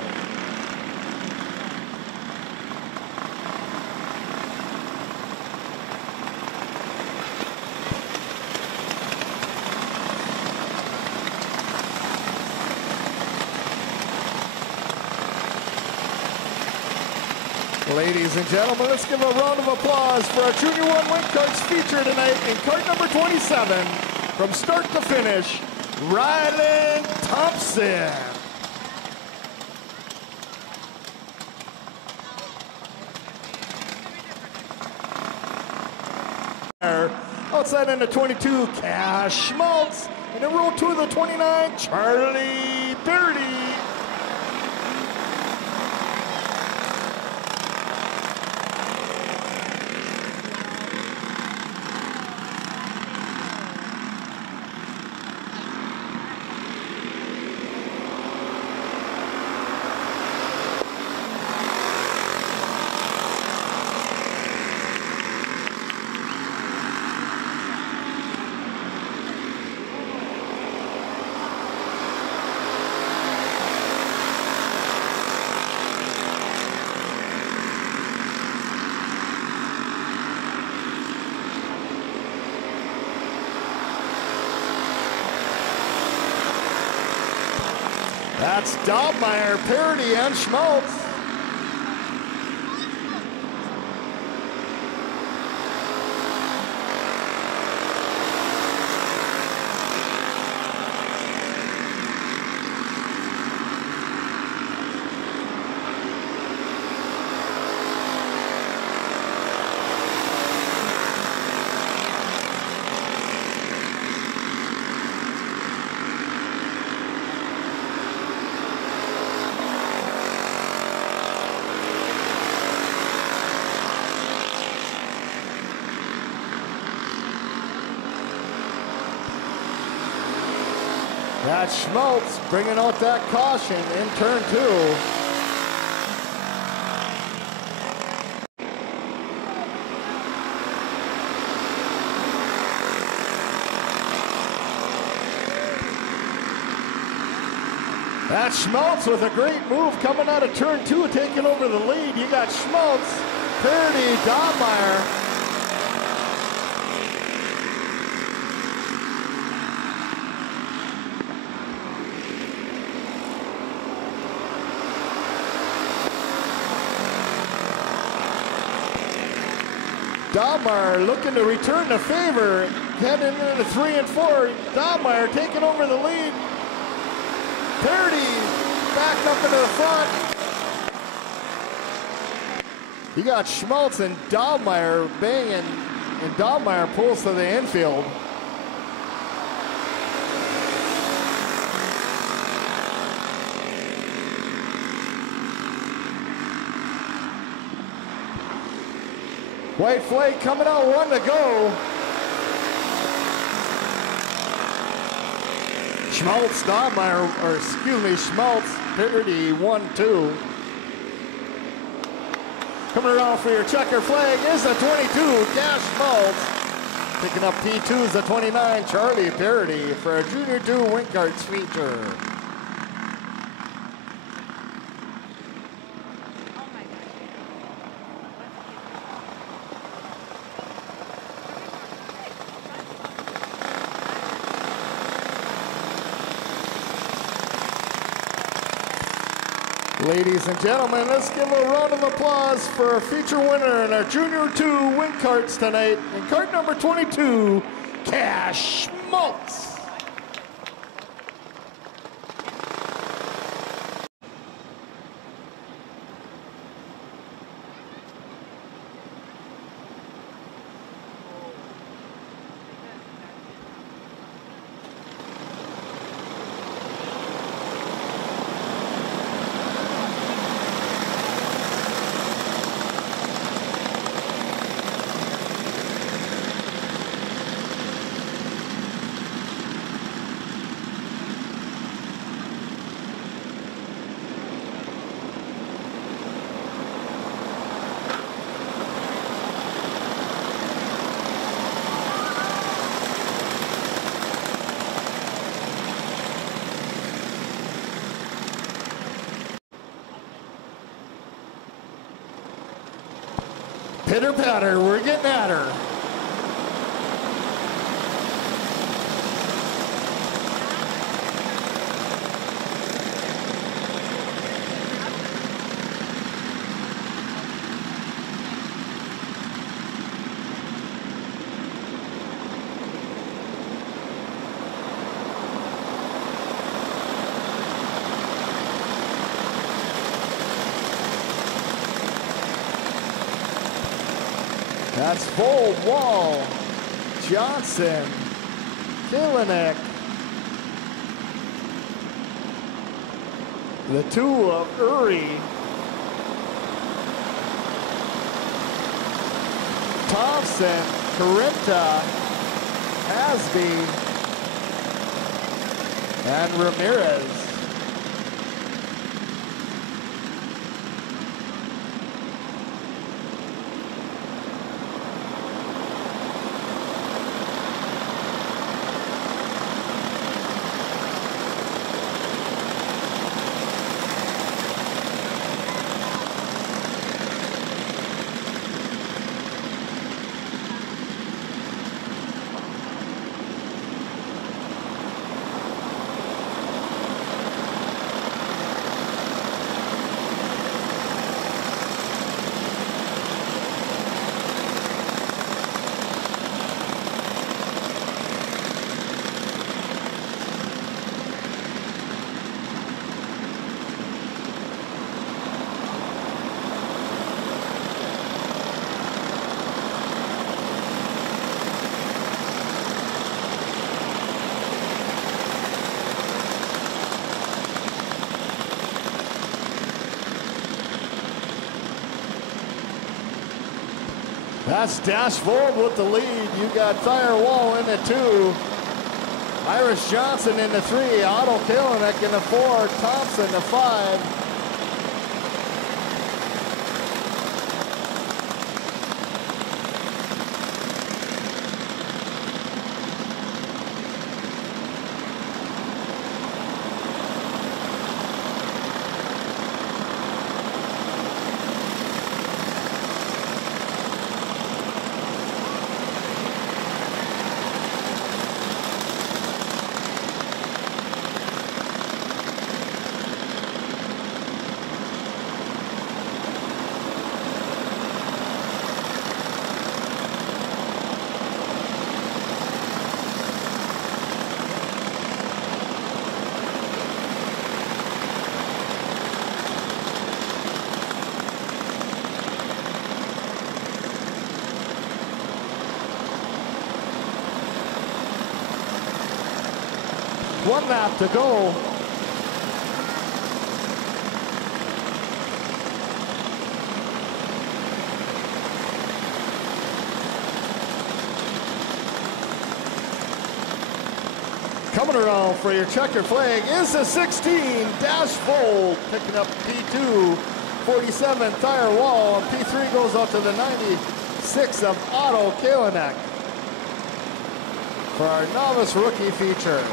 Ladies and gentlemen, let's give a round of applause for our Junior 1 Wing Karts feature tonight in kart number 27. From start to finish, Ryland Thompson. Outside in the 22, Cash Schmaltz. And in row 2 of the 29, Charlie Birdie. That's Dobmeyer, Parody, and Schmaltz. That's Schmaltz bringing out that caution in turn 2. That's Schmaltz with a great move coming out of turn 2, taking over the lead. You got Schmaltz, Parody, Dobmeyer. Dobmeyer looking to return the favor, heading into 3 and 4. Dobmeyer taking over the lead. Parody back up into the front. You got Schmaltz and Dobmeyer banging, and Dobmeyer pulls to the infield. White flag coming out, 1 to go. Schmaltz, Dobmeyer, or excuse me, Schmaltz, Parody, 1-2. Coming around for your checker flag is the 22, Cash Schmaltz. Picking up P2 is the 29, Charlie Parody for a Junior 2 Winkarts feature. Ladies and gentlemen, let's give a round of applause for our feature winner in our Junior 2 Win Karts tonight. In cart number 22, Cash Schmaltz. Pitter patter, we're getting at her. That's Vold, Wall, Johnson, Kilinek. The 2 of Uri. Thompson, Carinta, Hasby, and Ramirez. That's Dash Vold with the lead. You got Firewall in at 2. Irish Johnson in the 3, Otto Kalinek in the 4, Thompson the 5. One lap to go. Coming around for your checker flag is the 16 Dash Fold, picking up P2, 47 Tire Wall, and P3 goes out to the 96 of Otto Kalinek for our novice rookie feature.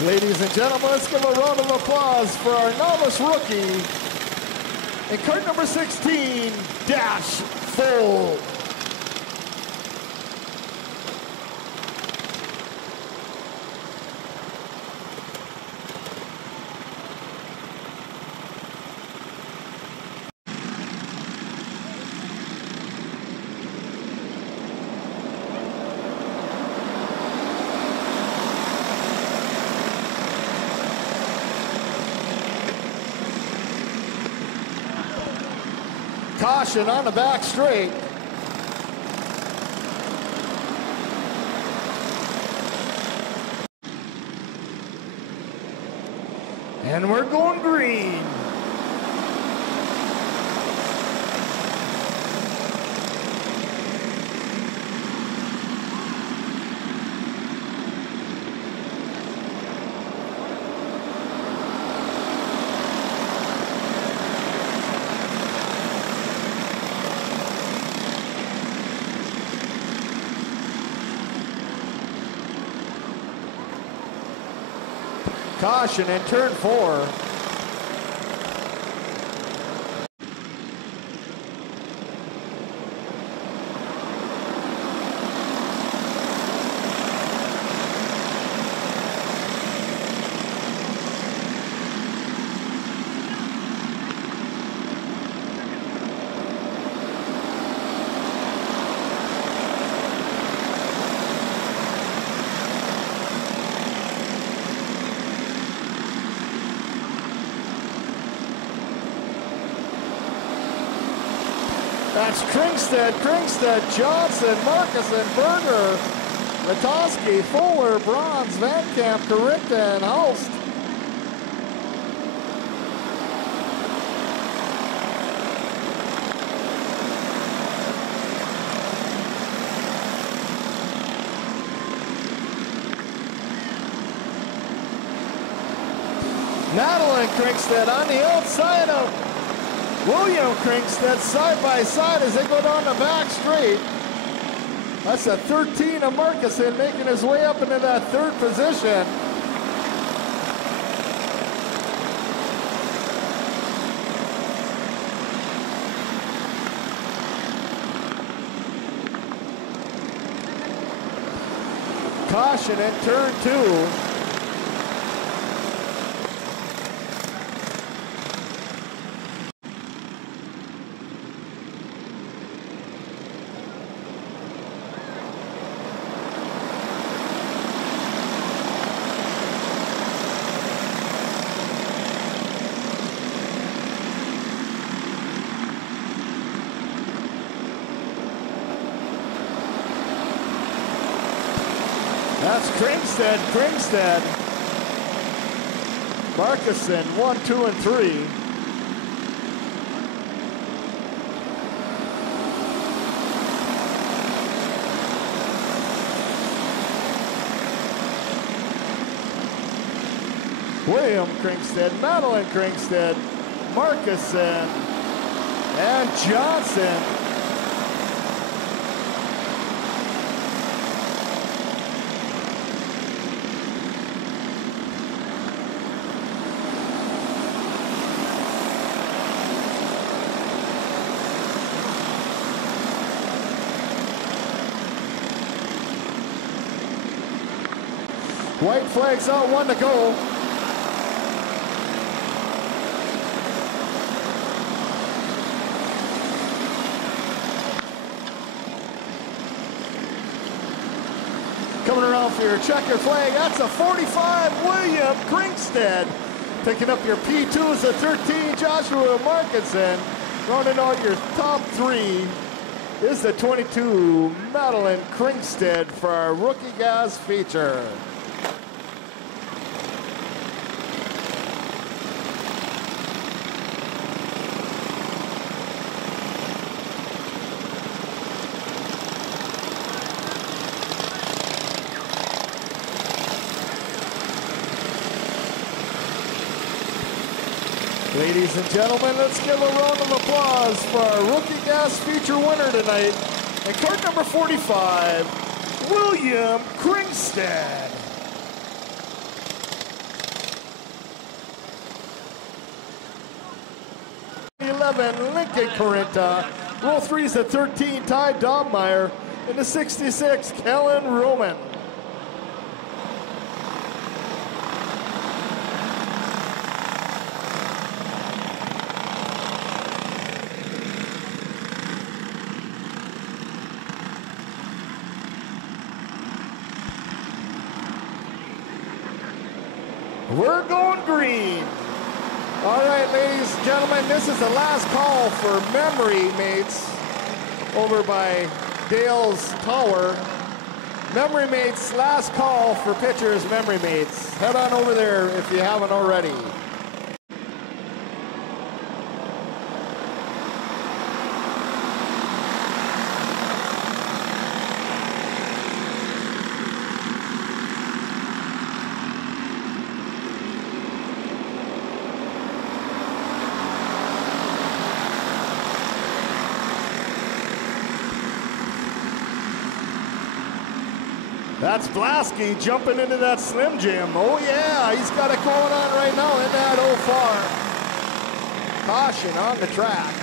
Ladies and gentlemen, let's give a round of applause for our novice rookie in cart number 16, Dash Fold. Caution on the back straight. And we're going green. Caution in turn 4. That's Kringstad, Johnson, Markussen, Berger, Latowski, Fuller, Bronze, Van Camp, Carinta, and Hulst. Madeline Kringstad on the outside of William Kringstad side by side as they go down the back straight. That's a 13 of Markussen making his way up into that third position. Caution in turn 2. That's Kringstad. Markusen, 1, 2, and 3. William Kringstad, Madeline Kringstad, Markusen, and Johnson. White flags out, 1 to go. Coming around for your checker flag, that's a 45, William Kringstad. Picking up your P2s at 13, Joshua Markusen. Rounding out your top 3 is the 22, Madeline Kringstad for our Rookie Gas feature. Ladies and gentlemen, let's give a round of applause for our Rookie Gas feature winner tonight. And card number 45, William Kringstad. Lincoln Corinta. Row 3's at 13, Ty Dobmeyer. And the 66, Kellen Roman. We're going green. All right, ladies and gentlemen, this is the last call for Memory Mates over by Dale's Tower. Memory Mates, last call for pitchers, Memory Mates. Head on over there if you haven't already. That's Blasky jumping into that Slim Jim. Oh yeah, he's got it going on right now in that old farm. Caution on the track.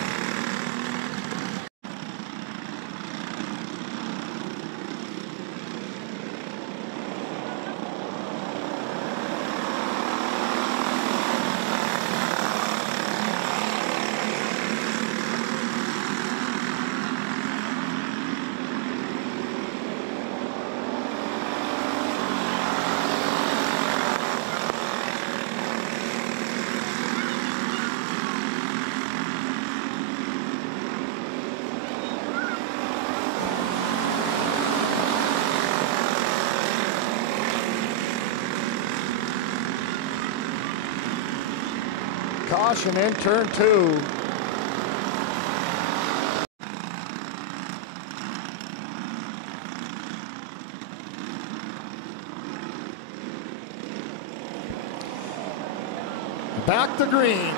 Caution in turn 2. Back to green.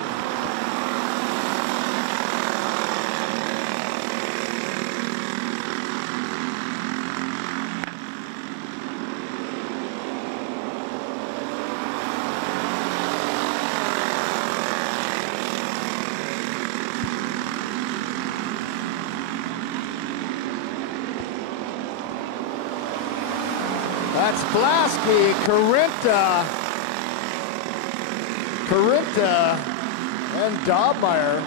That's Blasky, Corinta, and Dobmeyer.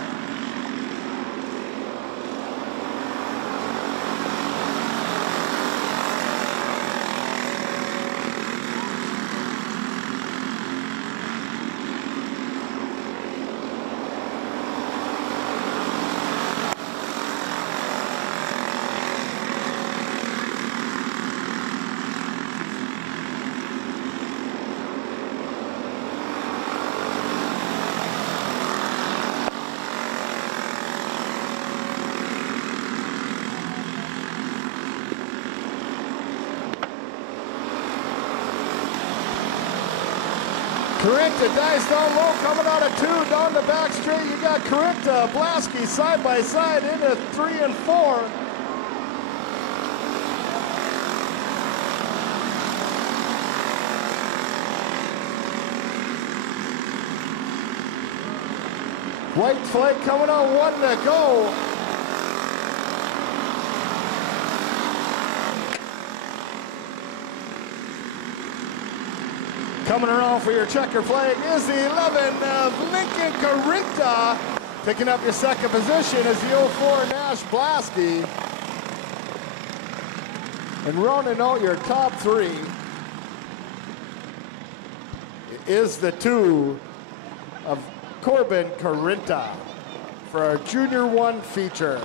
Corinta dives down low, coming out of 2, down the back straight. You got Corinta, Blasky side by side into 3 and 4. White flag coming on, 1 to go. Coming around for your checker flag is the 11 of Lincoln Corinta. Picking up your second position is the 04 Nash Blasky. And rounding out your top 3 is the 2 of Corbin Corinta for our Junior 1 feature.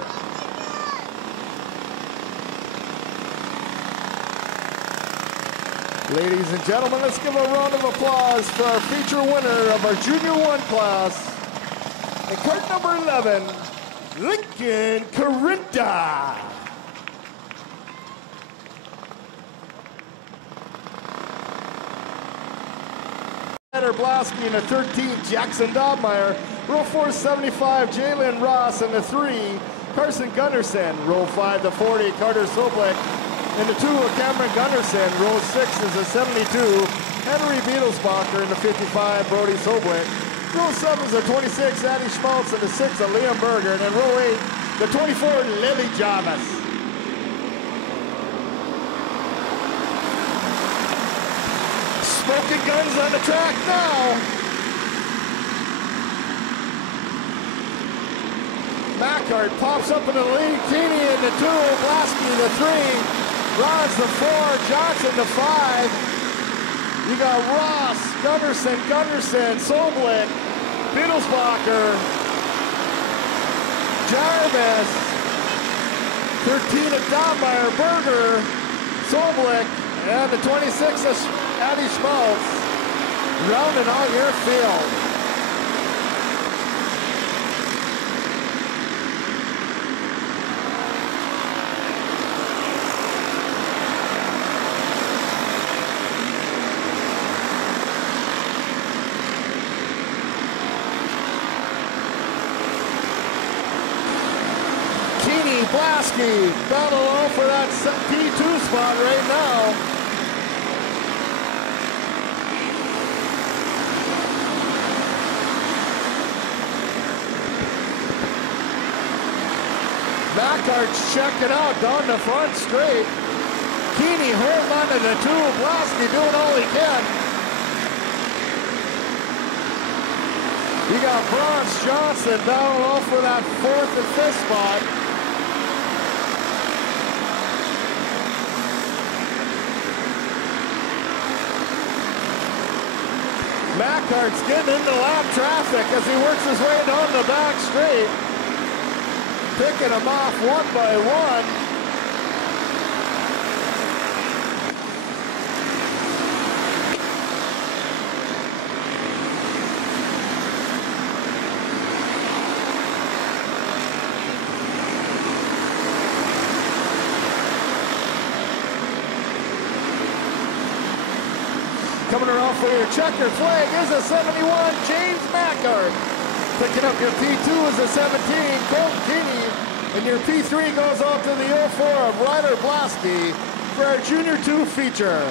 Ladies and gentlemen, let's give a round of applause for our feature winner of our Junior 1 class. And cart number 11, Lincoln Corinta. Blasky in the 13, Jackson Dobmeyer. Row 4, 75, Jalen Ross in the 3, Carson Gunderson. Row 5, the 40, Carter Soblick. In the 2, Cameron Gunderson. Row 6 is the 72, Henry Beetlesbacher. In the 55, Brody Soblick. Row 7 is the 26, Addy Schmaltz. In the 6, Liam Berger. And in row 8, the 24, Lily Jarvis. Smoking guns on the track now. Mackart pops up in the lead. Keeney in the 2, Blasky the 3. Rods the 4, Johnson the 5. You got Ross, Gunderson, Soblick, Beetlesbacher, Jarvis, 13 of Dobmeyer, Berger, Soblick, and the 26 of Addy Schmaltz. Rounding out your field. Blasky battle for that P2 spot right now. Mackart's checking out down the front straight. Keeney holding on to the 2. Blasky doing all he can. You got Bronze Johnson down low for that 4th and 5th spot. Mackart's getting into lap traffic as he works his way down the back straight. Picking them off 1 by 1. Coming around for your checker flag is a 71, James Mackart. Picking up your P2 is a 17, Colton Keeney. And your P3 goes off to the 04 of Ryder Blasky for our Junior 2 feature.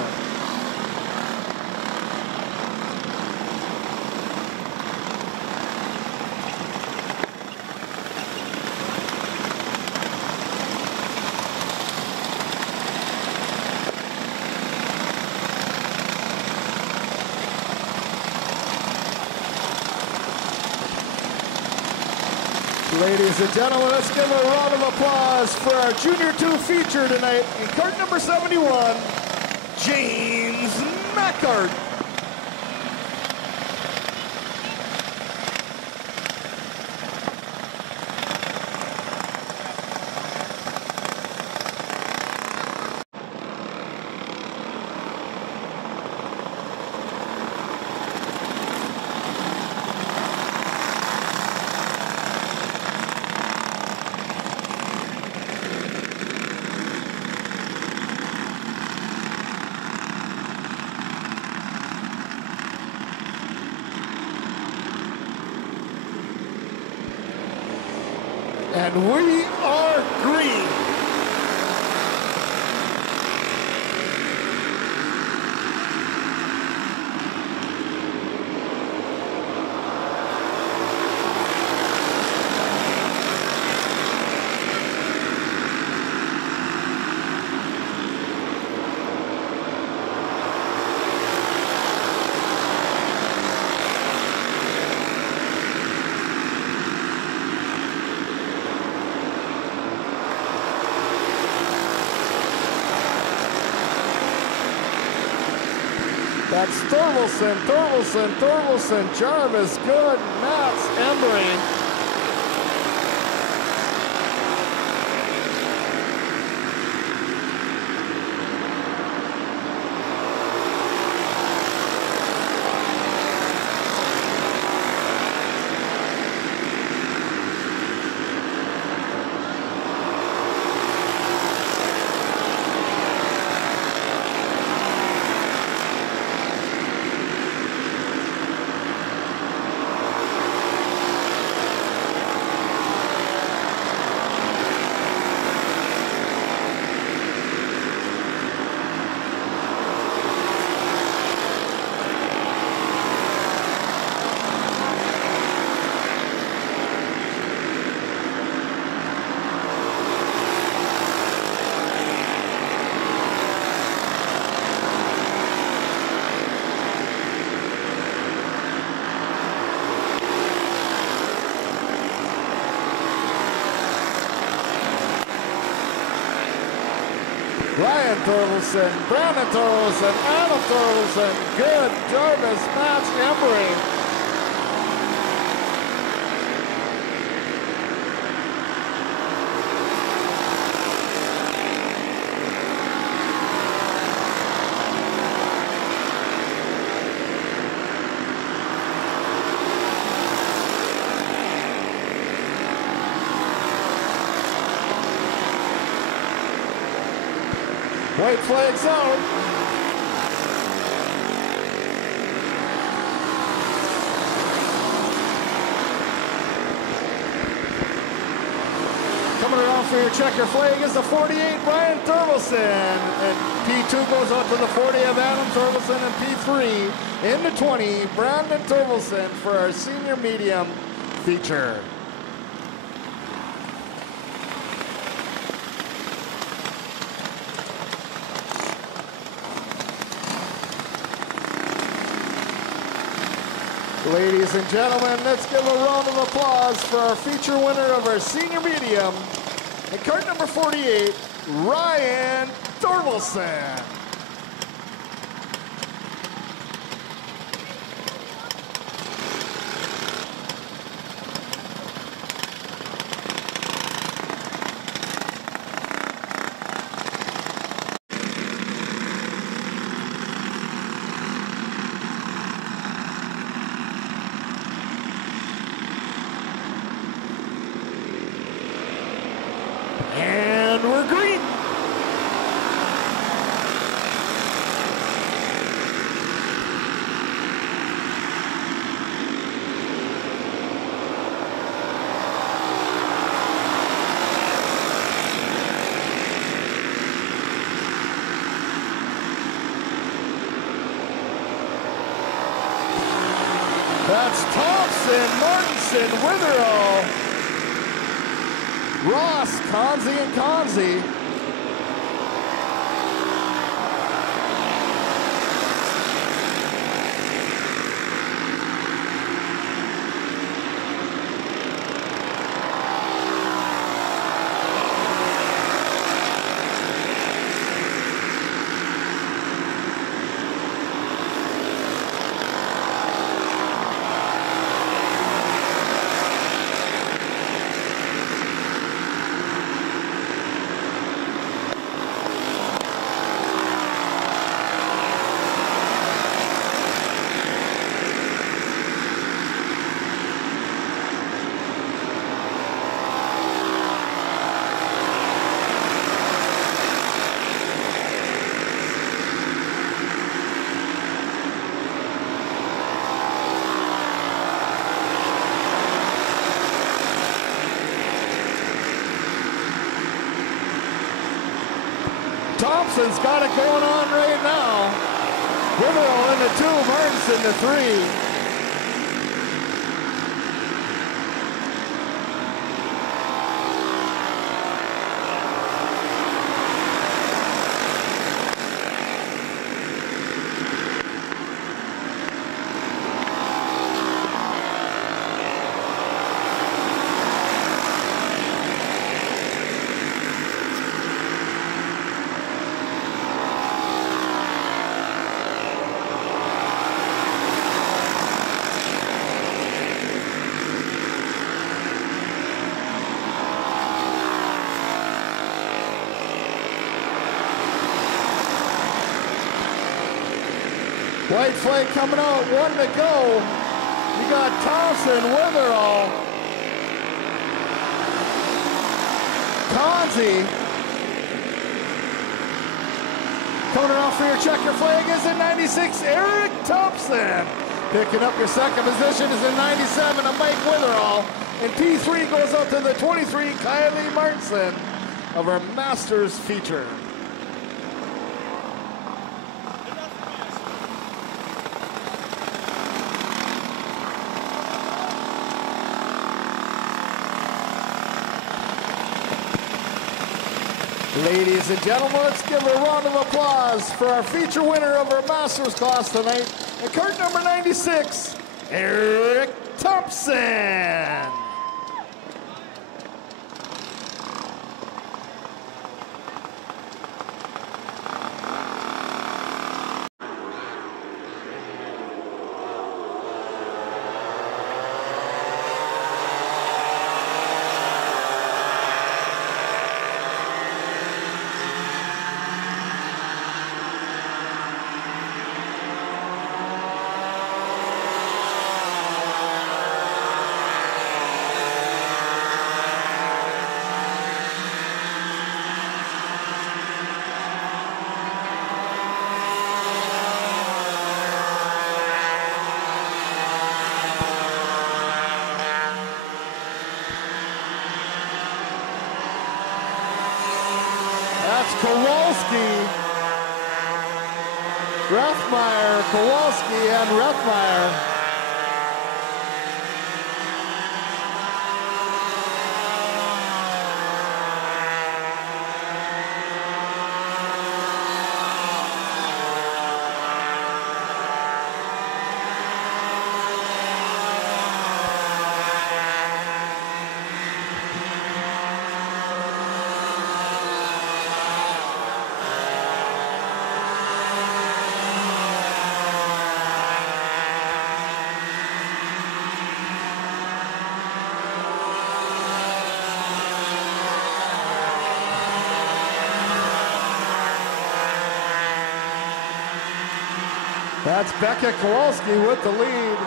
Ladies and gentlemen, let's give a round of applause for our Junior 2 feature tonight in cart number 71, James Mackart. And we are green. That's Thorvaldsen, Jarvis, Good, Mats, Embry. Ryan Thorvaldsen, Brandon Thorvaldsen, Adam Thorvaldsen, Good, Jarvis, Mats, Embry. White flag zone. Coming around for your checker flag is the 48, Ryan Thorvaldsen. And P2 goes out to the 40 of Adam Thorvaldsen, and P3 in the 20, Brandon Thorvaldsen for our senior medium feature. Ladies and gentlemen, let's give a round of applause for our feature winner of our senior medium, and cart number 48, Ryan Thorvaldsen. And we're green. That's Thompson, Martinson, Witherell, Ross, Conzi, and Conzi. Thompson's got it going on right now. Witherell in the 2, Martins in the 3. White flag coming out, 1 to go. You got Thompson, Witherell, Conzi. Coming around for your checker flag is in 96, Eric Thompson. Picking up your second position is in 97, Mike Witherell. And P3 goes up to the 23, Kylie Martinson of our Masters feature. Ladies and gentlemen, let's give a round of applause for our feature winner of our Masters class tonight, at cart number 96, Eric Thompson. Kowalski, Rethmeyer, Kowalski, and Rethmeyer. That's Becca Kowalski with the lead.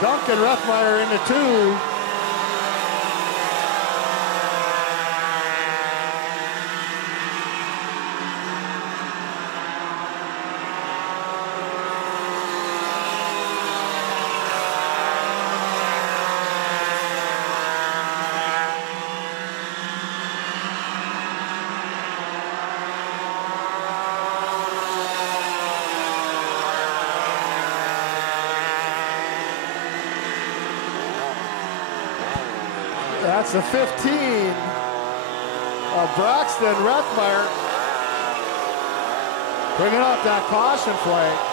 Duncan Rethmeyer in the 2. That's the 15 of Braxton Rethmeyer. Bringing up that caution flag.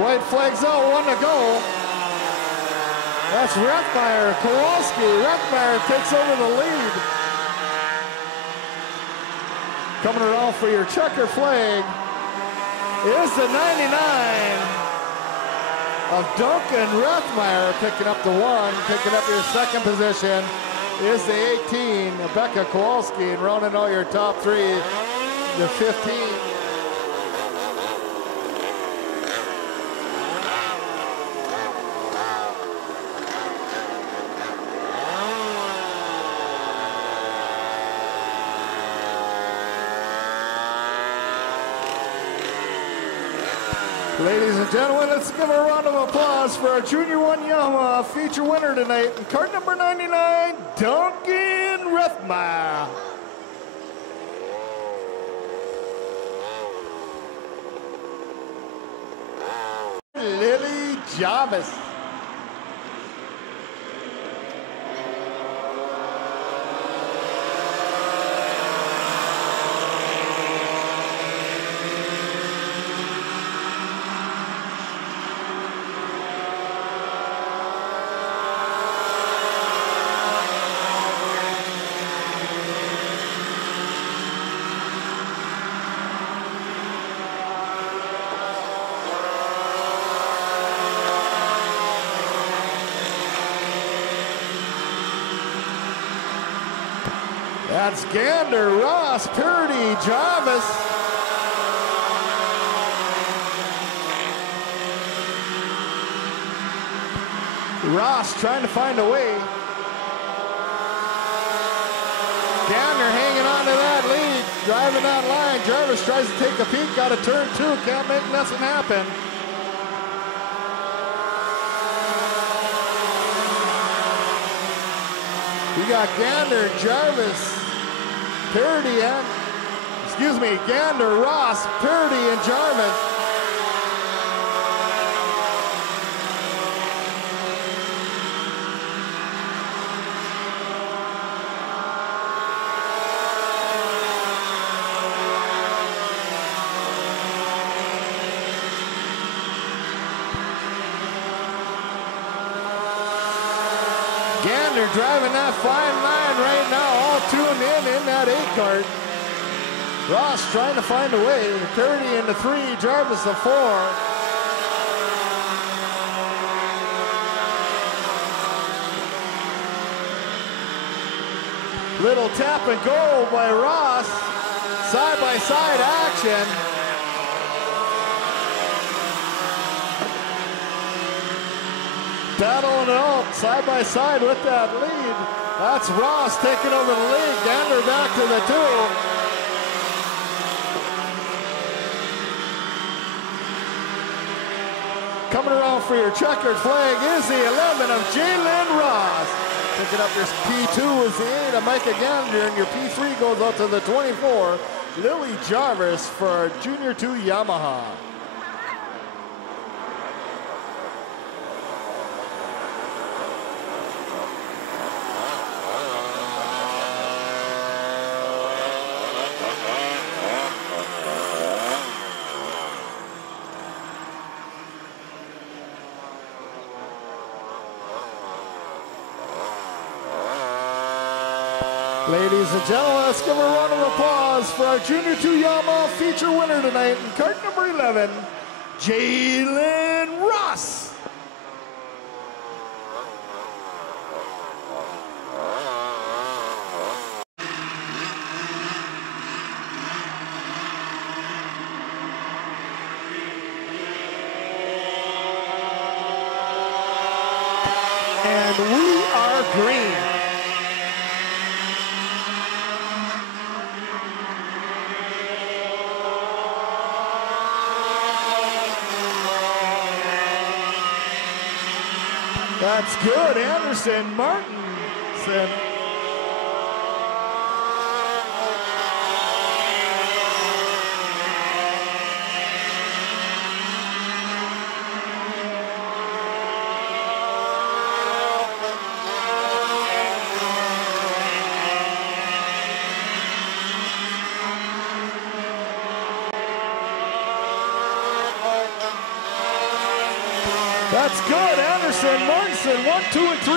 White flags out, 1 to go. That's Rethmeyer, Kowalski. Rethmeyer takes over the lead. Coming around for your checker flag is the 99 of Duncan Rethmeyer, picking up the 1. Picking up your second position is the 18 of Becca Kowalski, and rounding out your top 3, the 15. Ladies and gentlemen, let's give a round of applause for our Junior 1 Yamaha feature winner tonight in cart number 99, Duncan Rethmeyer. Lily Jarvis. That's Gander, Ross, Purdy, Jarvis. Ross trying to find a way. Gander hanging on to that lead, driving that line. Jarvis tries to take a peek out of turn 2, can't make nothing happen. We got Gander, Jarvis, Purdy, and, Gander, Ross, Purdy, and Jarvis. Gander driving that fine line right now, all tuned in that 8 cart. Ross trying to find a way. Purdy into 3, Jarvis a 4. Little tap and go by Ross. Side-by-side action. Battling it out side by side with that lead. That's Ross taking over the lead. Gander back to the 2. Coming around for your checkered flag is the 11 of Jalen Ross. Picking up your P2 is the 8 of Micah Gander, and your P3 goes out to the 24, Lily Jarvis for Junior 2 Yamaha. Ladies and gentlemen, let's give a round of applause for our Junior 2 Yamaha feature winner tonight in cart number 11, Jalen Ross. And we are green. That's good, Anderson, Martinson. That's good, Anderson, Martinson, 1, 2, and 3.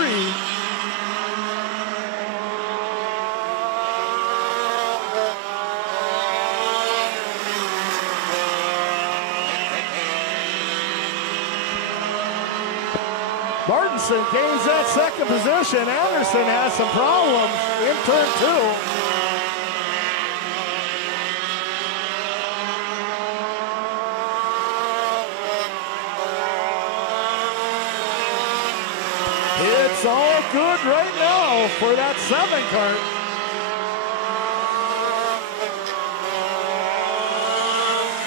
Martinson gains that second position. Anderson has some problems in turn 2. It's all good right now for that 7 cart.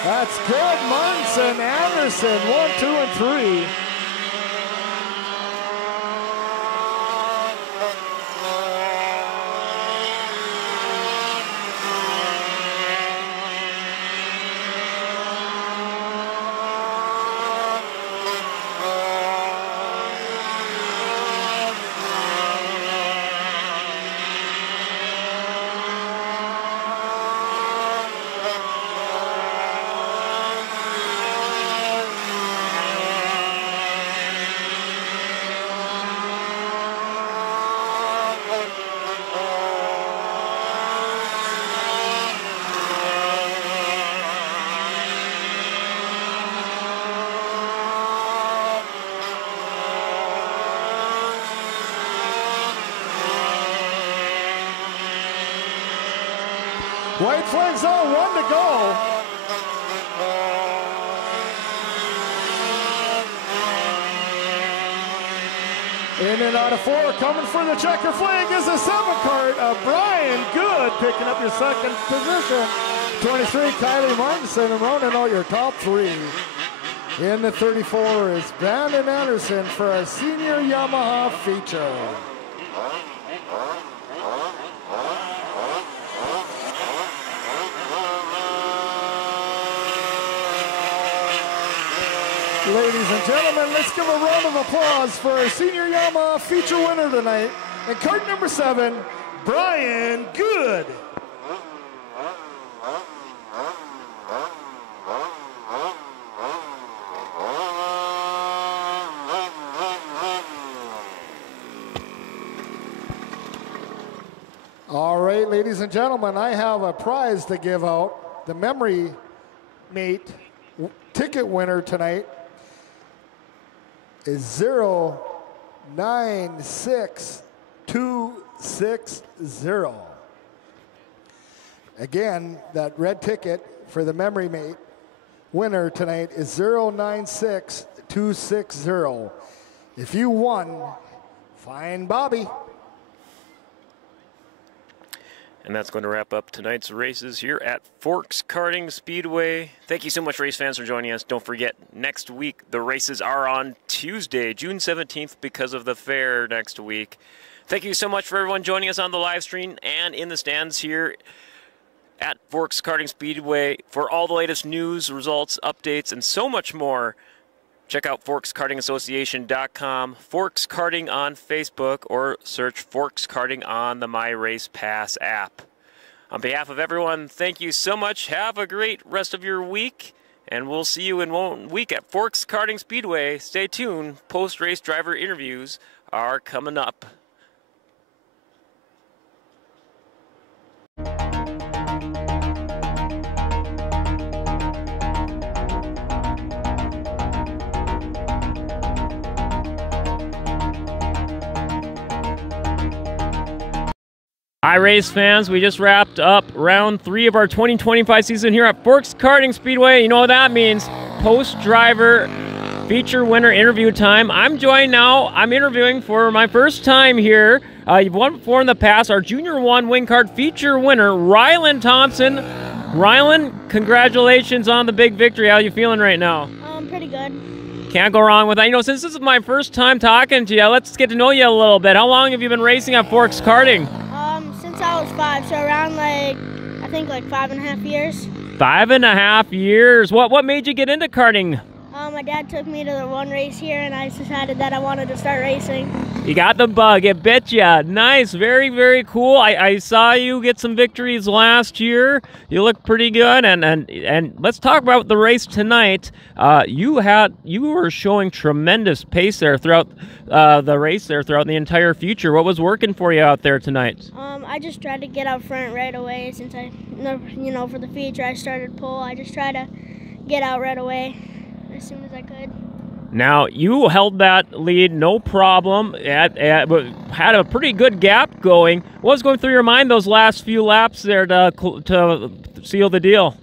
That's good. Martinson, Anderson, 1, 2, and 3. White flags on, 1 to go. In and out of 4, coming for the checker flag is a 7 card of Brian Good, picking up your second position. 23, Kylie Martinson, and rounding out your top 3. In the 34 is Brandon Anderson for a senior Yamaha feature. Ladies and gentlemen, let's give a round of applause for our senior Yamaha feature winner tonight. And card number 7, Brian Good. All right, ladies and gentlemen, I have a prize to give out. The Memory Mate ticket winner tonight is 096260. Again, that red ticket for the Memory Mate winner tonight is 096260. If you won, find Bobby. And that's going to wrap up tonight's races here at Forks Karting Speedway. Thank you so much, race fans, for joining us. Don't forget, next week, the races are on Tuesday, June 17th, because of the fair next week. Thank you so much for everyone joining us on the live stream and in the stands here at Forks Karting Speedway. For all the latest news, results, updates, and so much more, check out ForksKartingAssociation.com, Forks Karting on Facebook, or search Forks Karting on the My Race Pass app. On behalf of everyone, thank you so much. Have a great rest of your week, and we'll see you in 1 week at Forks Karting Speedway. Stay tuned. Post-race driver interviews are coming up. Hi, race fans. We just wrapped up round 3 of our 2025 season here at Forks Karting Speedway. You know what that means. Post-driver feature winner interview time. I'm joined now. I'm interviewing for my first time here. You've won before in the past. Our Junior 1 wing card feature winner, Rylan Thompson. Rylan, congratulations on the big victory. How are you feeling right now? Pretty good. Can't go wrong with that. You know, since this is my first time talking to you, let's get to know you a little bit. How long have you been racing at Forks Karting? Since I was 5, so around I think 5.5 years. 5.5 years. What made you get into karting? My dad took me to the one race here, and I decided that I wanted to start racing. You got the bug. It bit ya. Nice. Very, very cool. I saw you get some victories last year. You look pretty good. And let's talk about the race tonight. You were showing tremendous pace there throughout the race there throughout the entire future. What was working for you out there tonight? I just tried to get out front right away. Since for the feature I started pole, I just tried to get out right away as soon as I could. Now, you held that lead, no problem, had a pretty good gap going. What was going through your mind those last few laps there to seal the deal?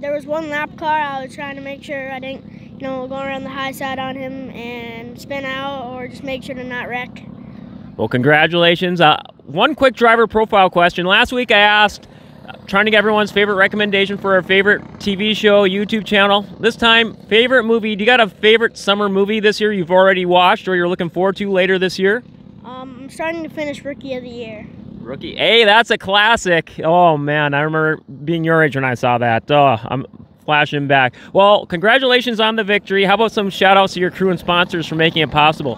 There was one lap car. I was trying to make sure I didn't, go around the high side on him and spin out, or just make sure to not wreck. Well, congratulations. One quick driver profile question. Last week I asked trying to get everyone's favorite recommendation for our favorite TV show, YouTube channel. This time, favorite movie. Do you got a favorite summer movie this year you've already watched or you're looking forward to later this year? I'm starting to finish Rookie of the Year. Rookie. Hey, that's a classic. Oh, man, I remember being your age when I saw that. Oh, I'm flashing back. Well, congratulations on the victory. How about some shout-outs to your crew and sponsors for making it possible?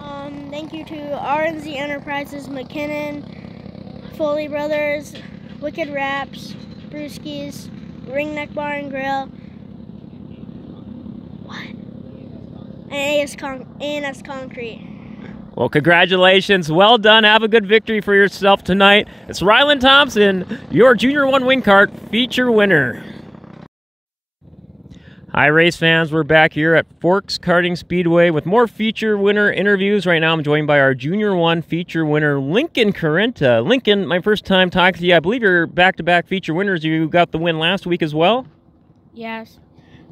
Thank you to RNZ Enterprises, McKinnon, Foley Brothers, Wicked Wraps, Brewskis, Ringneck Bar and Grill, and A&S Concrete. Well, congratulations. Well done. Have a good victory for yourself tonight. It's Ryland Thompson, your Junior 1 Wing Cart feature winner. Hi, race fans. We're back here at Forks Karting Speedway with more feature winner interviews. Right now, I'm joined by our Junior 1 feature winner, Lincoln Carenta. Lincoln, my first time talking to you. I believe you're back-to-back feature winners. You got the win last week as well? Yes.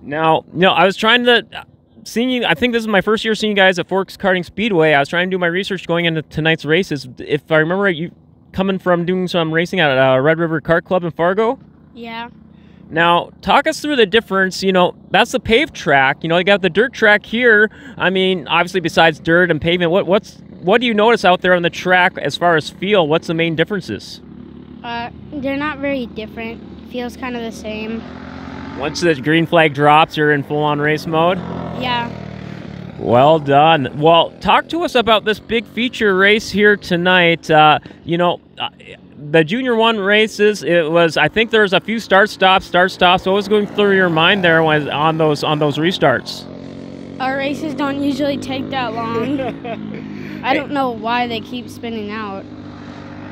Now, I was trying to... Seeing you, I think this is my first year seeing you guys at Forks Karting Speedway. I was trying to do my research going into tonight's races. If I remember right, you coming from doing some racing at Red River Kart Club in Fargo? Yeah. Now, talk us through the difference. That's the paved track. You got the dirt track here. I mean, obviously besides dirt and pavement, what do you notice out there on the track as far as feel? What's the main differences? They're not very different. Feels kind of the same. Once the green flag drops, you're in full-on race mode? Yeah. Well done. Well, talk to us about this big feature race here tonight. The Junior 1 races, I think there was a few start-stops. What was going through your mind there on those restarts? Our races don't usually take that long. I don't know why they keep spinning out.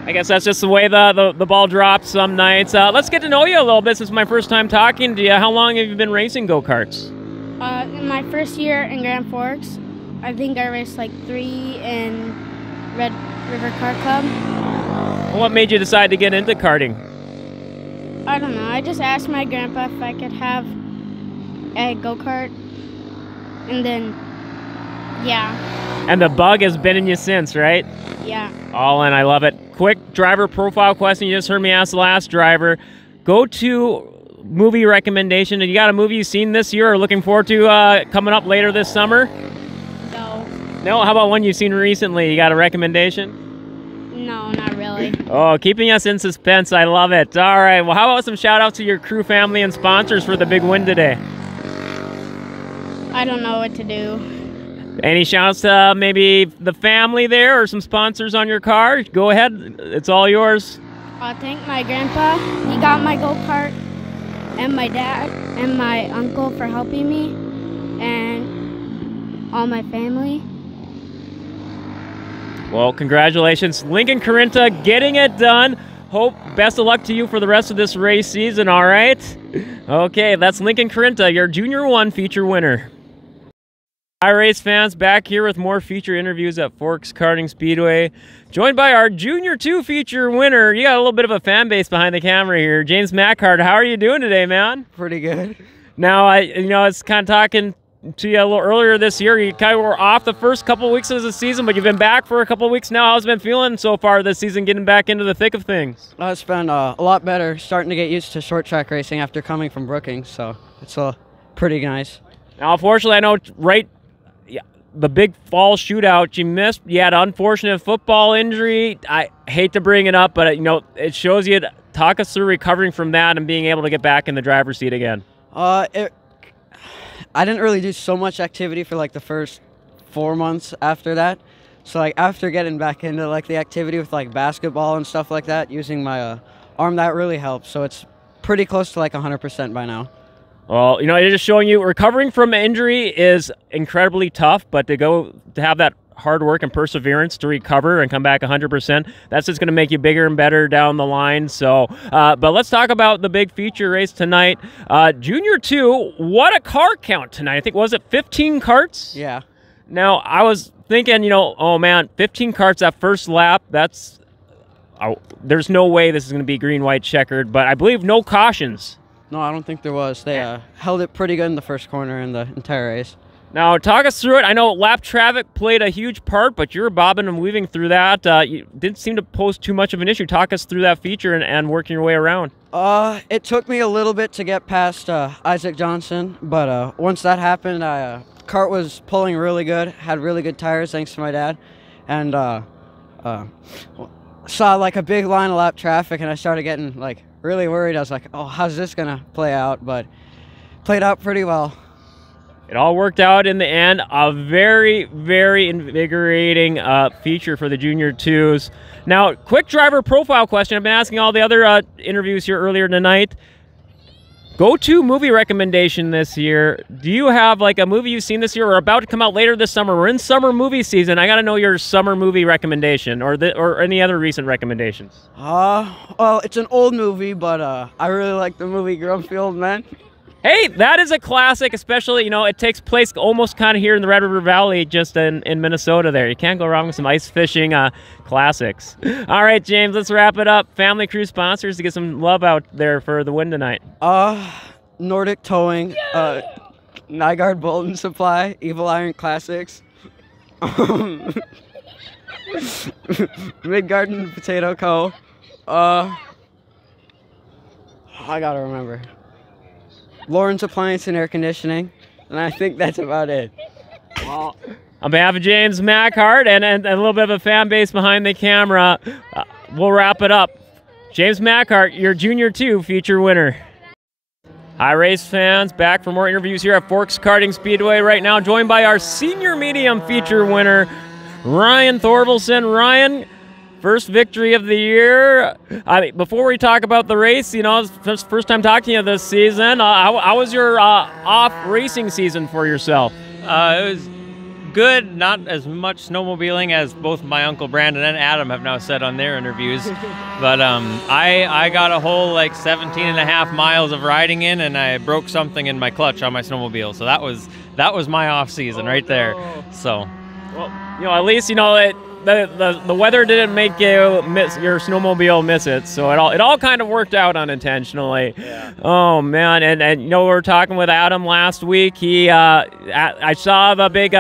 I guess that's just the way the ball drops some nights. Let's get to know you a little bit. This is my first time talking to you. How long have you been racing go-karts? In my first year in Grand Forks, I think I raced like 3 in Red River Kart Club. What made you decide to get into karting? I don't know. I just asked my grandpa if I could have a go-kart, and then, yeah. And the bug has been in you since, right? Yeah. All in. I love it. Quick driver profile question. You just heard me ask the last driver. Go to movie recommendation. You got a movie you've seen this year or looking forward to coming up later this summer? No. No? How about one you've seen recently? You got a recommendation? No, not really. Oh, keeping us in suspense. I love it. All right. Well, how about some shout-outs to your crew, family, and sponsors for the big win today? I don't know what to do. Any shout-outs to maybe the family there or some sponsors on your car? Go ahead. It's all yours. I thank my grandpa. He got my go-kart, and my dad and my uncle for helping me, and all my family. Well, congratulations. Lincoln Carenta getting it done. Best of luck to you for the rest of this race season, all right? Okay, that's Lincoln Carenta, your Junior 1 feature winner. Hi, race fans, back here with more feature interviews at Forks Karting Speedway. Joined by our Junior 2 feature winner. You got a little bit of a fan base behind the camera here. James Mackhart, how are you doing today, man? Pretty good. Now, I was kind of talking to you a little earlier this year. You kind of were off the first couple weeks of the season, but you've been back for a couple of weeks now. How's it been feeling so far this season, getting back into the thick of things? It's been a lot better, starting to get used to short track racing after coming from Brookings, so it's pretty nice. Now, unfortunately, I know the big fall shootout you missed. You had an unfortunate football injury. I hate to bring it up, but it shows you. Talk us through recovering from that and being able to get back in the driver's seat again. I didn't really do so much activity for like the first 4 months after that. So like after getting back into like the activity with like basketball and stuff like that, using my arm, that really helped. So it's pretty close to like 100% by now. Well, it is showing you recovering from injury is incredibly tough, but to have that hard work and perseverance to recover and come back 100%, that's just going to make you bigger and better down the line. So, but let's talk about the big feature race tonight. Junior 2, what a car count tonight. I think, was it 15 karts? Yeah. Now, I was thinking, oh man, 15 karts that first lap, there's no way this is going to be green, white, checkered, but I believe no cautions. No, I don't think there was. They held it pretty good in the first corner in the entire race. Now, talk us through it. I know lap traffic played a huge part, but you're bobbing and weaving through that. You didn't seem to pose too much of an issue. Talk us through that feature and working your way around. It took me a little bit to get past Isaac Johnson, but once that happened, cart was pulling really good, had really good tires thanks to my dad, and saw like a big line of lap traffic, and I started getting like really worried. I was like, oh, how's this gonna play out? But played out pretty well. It all worked out in the end. A very, very invigorating feature for the Junior 2s. Now, quick driver profile question. I've been asking all the other interviews here earlier tonight. Go-to movie recommendation this year. Do you have like a movie you've seen this year or about to come out later this summer? We're in summer movie season. I got to know your summer movie recommendation or any other recent recommendations. Well, it's an old movie, but I really like the movie Grumpy Old Men. Hey, that is a classic, especially, you know, it takes place almost kind of here in the Red River Valley, just in Minnesota there. You can't go wrong with some ice fishing classics. All right, James, let's wrap it up. Family Crew sponsors to get some love out there for the win tonight. Nordic Towing, Nygaard Bolton Supply, Evil Iron Classics, Mid-Garden Potato Co. I gotta remember. Lawrence Appliance and Air Conditioning, and I think that's about it. Well, on behalf of James Mackhart and a little bit of a fan base behind the camera, we'll wrap it up. James Mackhart, your Junior 2 feature winner. Hi, race fans. Back for more interviews here at Forks Karting Speedway right now, joined by our senior medium feature winner, Ryan Thorvaldsen. Ryan, first victory of the year. Before we talk about the race, you know, it's first time talking to you this season. How was your off racing season for yourself? It was good, not as much snowmobiling as both my uncle Brandon and Adam have now said on their interviews. But I got a whole like 17 and a half miles of riding in, and I broke something in my clutch on my snowmobile. So that was my off season right there. So, well, you know, at least you know the weather didn't make you miss your snowmobile miss it, so it all kind of worked out unintentionally. Yeah. Oh man, and you know, we were talking with Adam last week. I saw the big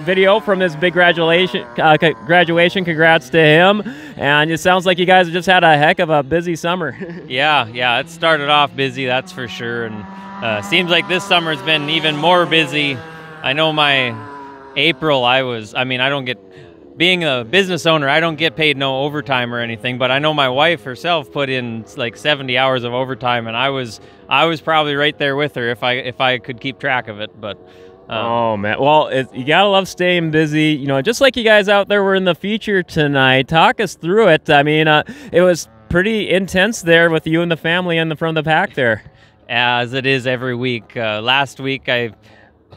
video from his big graduation. Congrats to him. And it sounds like you guys have just had a heck of a busy summer. Yeah, it started off busy, that's for sure, and seems like this summer's been even more busy. I know my April, being a business owner, I don't get paid no overtime or anything, but I know my wife herself put in like 70 hours of overtime, and I was probably right there with her if I could keep track of it. But oh man, well, you gotta love staying busy. You know, just like you guys out there were in the feature tonight. Talk us through it. I mean, it was pretty intense there with you and the family in the front of the pack there. As it is every week. Last week I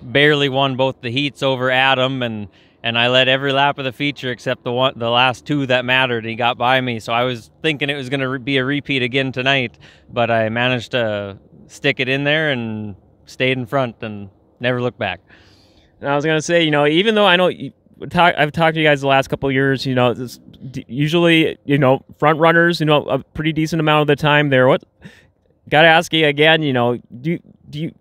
barely won both the heats over Adam, and I led every lap of the feature except the last two that mattered. He got by me, so I was thinking it was going to be a repeat again tonight, but I managed to stick it in there and stayed in front and never looked back. And I was going to say, you know, even though I know I've talked to you guys the last couple of years, you know, usually, you know, front runners, you know, a pretty decent amount of the time there. Got to ask you again, you know, do you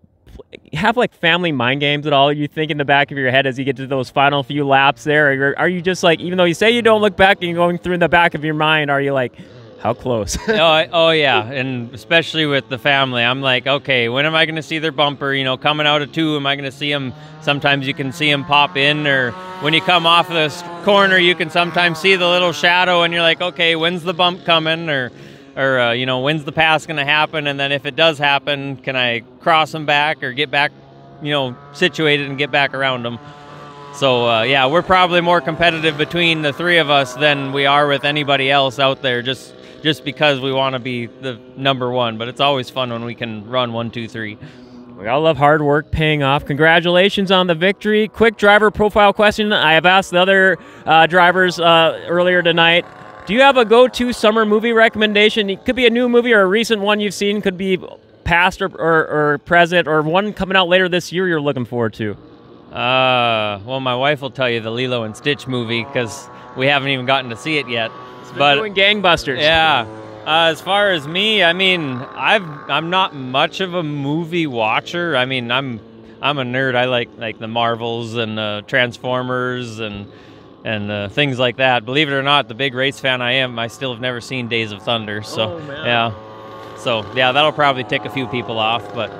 have like family mind games at all? You think in the back of your head as you get to those final few laps there, or are you just like, even though you say you don't look back and you're going through in the back of your mind, are you like, how close? Oh yeah, and especially with the family, I'm like, okay, when am I going to see their bumper? You know, coming out of two, am I going to see them? Sometimes you can see them pop in, or when you come off of this corner, you can sometimes see the little shadow, and you're like, okay, when's the bump coming? Or you know, when's the pass going to happen? And then if it does happen, can I cross them back or get back, you know, situated and get back around them? So, yeah, we're probably more competitive between the three of us than we are with anybody else out there, just because we want to be the number one. But it's always fun when we can run 1, 2, 3. We all love hard work paying off. Congratulations on the victory. Quick driver profile question. I have asked the other drivers earlier tonight. Do you have a go-to summer movie recommendation? It could be a new movie or a recent one you've seen. Could be past or present, or one coming out later this year you're looking forward to. Well, my wife will tell you the Lilo and Stitch movie because we haven't even gotten to see it yet. But doing gangbusters. Yeah. As far as me, I mean, I'm not much of a movie watcher. I mean, I'm I'm a nerd. I like the Marvels and Transformers and things like that. Believe it or not, the big race fan I am, I still have never seen Days of Thunder. So yeah, so yeah, that'll probably tick a few people off. But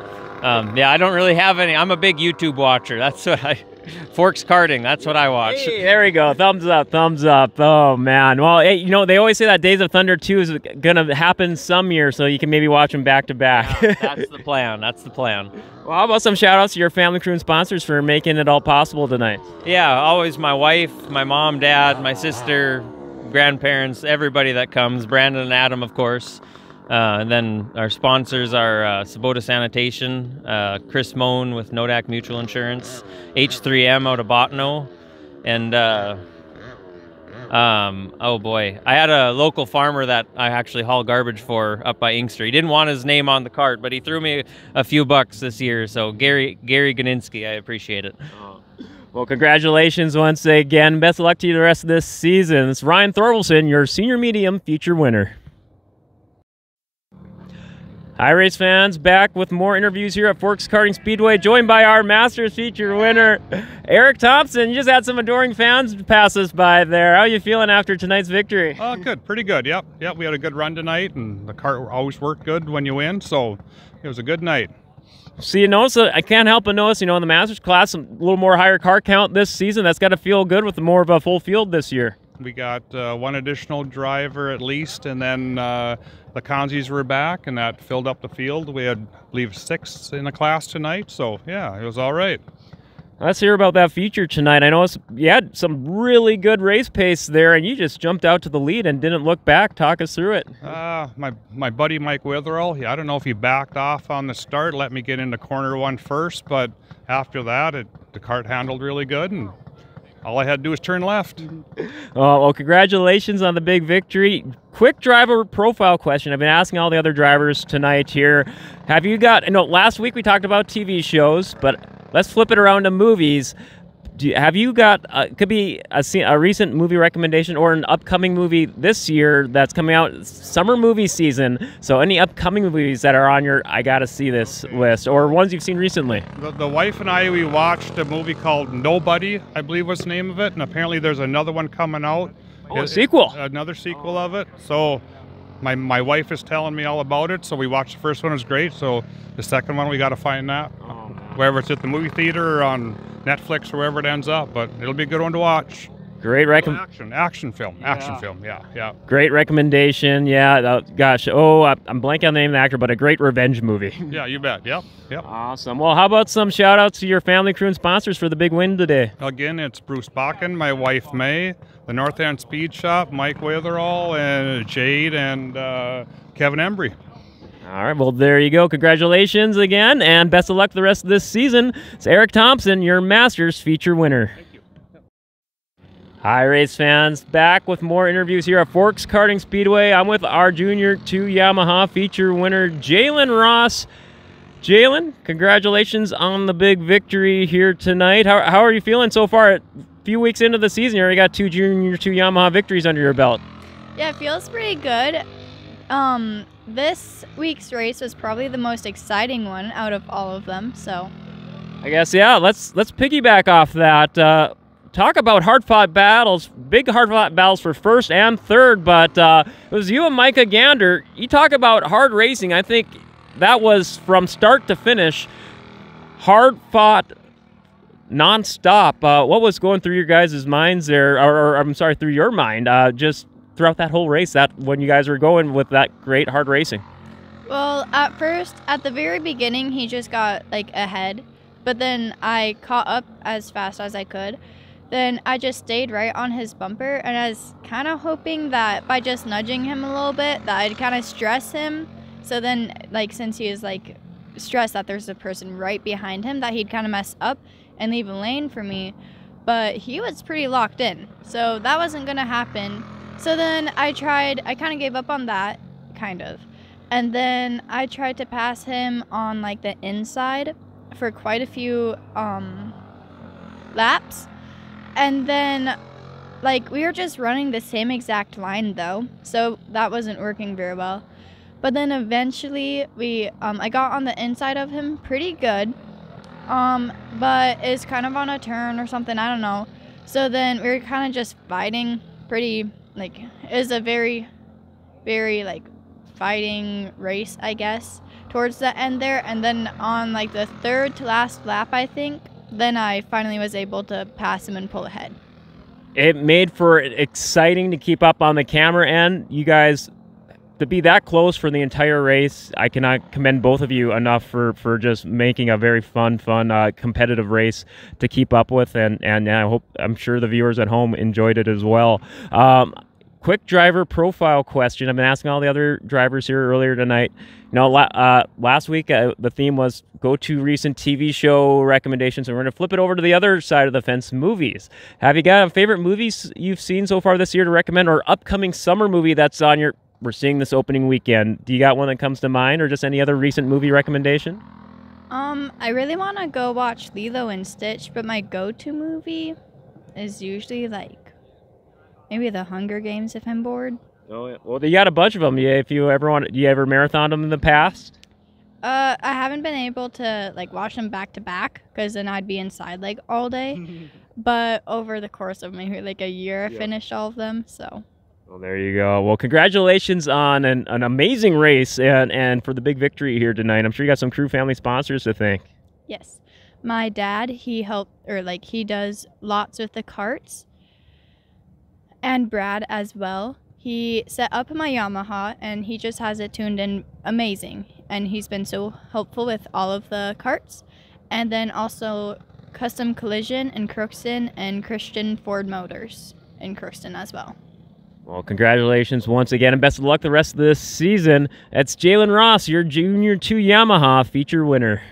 yeah, I don't really have any. I'm a big YouTube watcher. That's what Forks Karting, that's what I watch. Hey, there we go. Thumbs up, thumbs up. Oh, man. Well, hey, you know, they always say that Days of Thunder 2 is going to happen some year, so you can maybe watch them back to back. Yeah, that's the plan. That's the plan. Well, how about some shout-outs to your family, crew, and sponsors for making it all possible tonight? Yeah, always my wife, my mom, dad, my sister, grandparents, everybody that comes. Brandon and Adam, of course. And then our sponsors are Sabota Sanitation, Chris Moan with Nodak Mutual Insurance, H3M out of Bottineau, and oh boy, I had a local farmer that I actually haul garbage for up by Inkster. He didn't want his name on the cart, but he threw me a few bucks this year. So Gary Ganinsky, I appreciate it. Well, congratulations once again. Best of luck to you the rest of this season. It's Ryan Thorvaldson, your senior medium feature winner. Hi, race fans, back with more interviews here at Forks Karting Speedway, joined by our Masters feature winner, Eric Thompson. You just had some adoring fans pass us by there. How are you feeling after tonight's victory? Good, pretty good, yep. We had a good run tonight, and the cart always worked good when you win, so it was a good night. So you notice, I can't help but notice, you know, in the Masters class, a little more higher car count this season. That's got to feel good with more of a full field this year. We got one additional driver at least, and then the Conzies were back, and that filled up the field. We had, I believe, 6 in the class tonight, so yeah, it was all right. Let's hear about that feature tonight. I know you had some really good race pace there, and you just jumped out to the lead and didn't look back. Talk us through it. My buddy Mike Witherell, I don't know if he backed off on the start, let me get into corner 1 first, but after that, the cart handled really good, and all I had to do was turn left. Well, congratulations on the big victory. Quick driver profile question. I've been asking all the other drivers tonight here. Have you got, last week we talked about TV shows, but let's flip it around to movies. Have you got, could be a recent movie recommendation or an upcoming movie this year that's coming out, summer movie season. So any upcoming movies that are on your I gotta see this list, or ones you've seen recently? The wife and I, we watched a movie called Nobody, I believe was the name of it, and apparently there's another one coming out. Oh, a sequel. Another sequel of it. So my wife is telling me all about it, so we watched the first one, it was great. So the second one, we got to find that. Wherever it's at the movie theater or on Netflix or wherever it ends up, but it'll be a good one to watch. Great action film, yeah. Great recommendation, yeah. Gosh, I'm blanking on the name of the actor, but a great revenge movie. Yeah, you bet, yep. Awesome. Well, how about some shout outs to your family, crew, and sponsors for the big win today? Again, it's Bruce Bakken, my wife May, the North End Speed Shop, Mike Witherall, and Jade, and Kevin Embry. All right, well, there you go. Congratulations again, and best of luck the rest of this season. It's Eric Thompson, your Masters feature winner. Thank you. Hi, race fans. Back with more interviews here at Forks Karting Speedway. I'm with our Junior 2 Yamaha feature winner, Jalen Ross. Jalen, congratulations on the big victory here tonight. How are you feeling so far? A few weeks into the season, you already got 2 Junior 2 Yamaha victories under your belt. Yeah, it feels pretty good. This week's race was probably the most exciting one out of all of them, so. I guess, yeah, let's piggyback off that. Talk about hard-fought battles, big hard-fought battles for first and third, but it was you and Micah Gander. You talk about hard racing. I think that was from start to finish, hard-fought, non-stop. What was going through your guys' minds there, or I'm sorry, through your mind, just throughout that whole race, that when you guys were going with that great hard racing? Well, at first, at the very beginning, he just got ahead, but then I caught up as fast as I could. Then I just stayed right on his bumper, and I was kind of hoping that by just nudging him a little bit, that I'd kind of stress him. So then, since he was stressed that there's a person right behind him, that he'd kind of mess up and leave a lane for me. But he was pretty locked in, so that wasn't gonna happen. So then I kind of gave up on that, kind of. And then I tried to pass him on the inside for quite a few laps. And then we were just running the same exact line though, so that wasn't working very well. But then eventually I got on the inside of him pretty good. But it's kind of on a turn or something, I don't know. So then we were kind of just fighting pretty, like, it was a very, very, like, fighting race, I guess, towards the end there. And then on, like, the third to last lap, I think, then I finally was able to pass him and pull ahead. It made for exciting to keep up on the camera end. You guys, to be that close for the entire race, I cannot commend both of you enough for just making a very fun, competitive race to keep up with, and I'm sure the viewers at home enjoyed it as well. Quick driver profile question. I've been asking all the other drivers here earlier tonight. You know, last week the theme was go-to recent TV show recommendations, and we're going to flip it over to the other side of the fence, movies. Have you got a favorite movies you've seen so far this year to recommend, or upcoming summer movie that's on your, we're seeing this opening weekend? Do you got one that comes to mind, or just any other recent movie recommendation? I really want to go watch Lilo and Stitch, but my go-to movie is usually like maybe The Hunger Games if I'm bored. Oh, yeah. Well, you got a bunch of them. Yeah, if you ever want, you ever marathoned them in the past? I haven't been able to like watch them back to back because then I'd be inside like all day. But over the course of maybe like a year, I finished all of them. So. Well, there you go. Well, congratulations on an amazing race and for the big victory here tonight. I'm sure you got some crew family sponsors to thank. Yes, my dad, he does lots with the carts. And Brad as well. He set up my Yamaha and he just has it tuned in amazing. And he's been so helpful with all of the carts. And then also Custom Collision in Crookston and Christian Ford Motors in Crookston as well. Well, congratulations once again and best of luck the rest of this season. That's Jalen Ross, your Junior 2 Yamaha feature winner.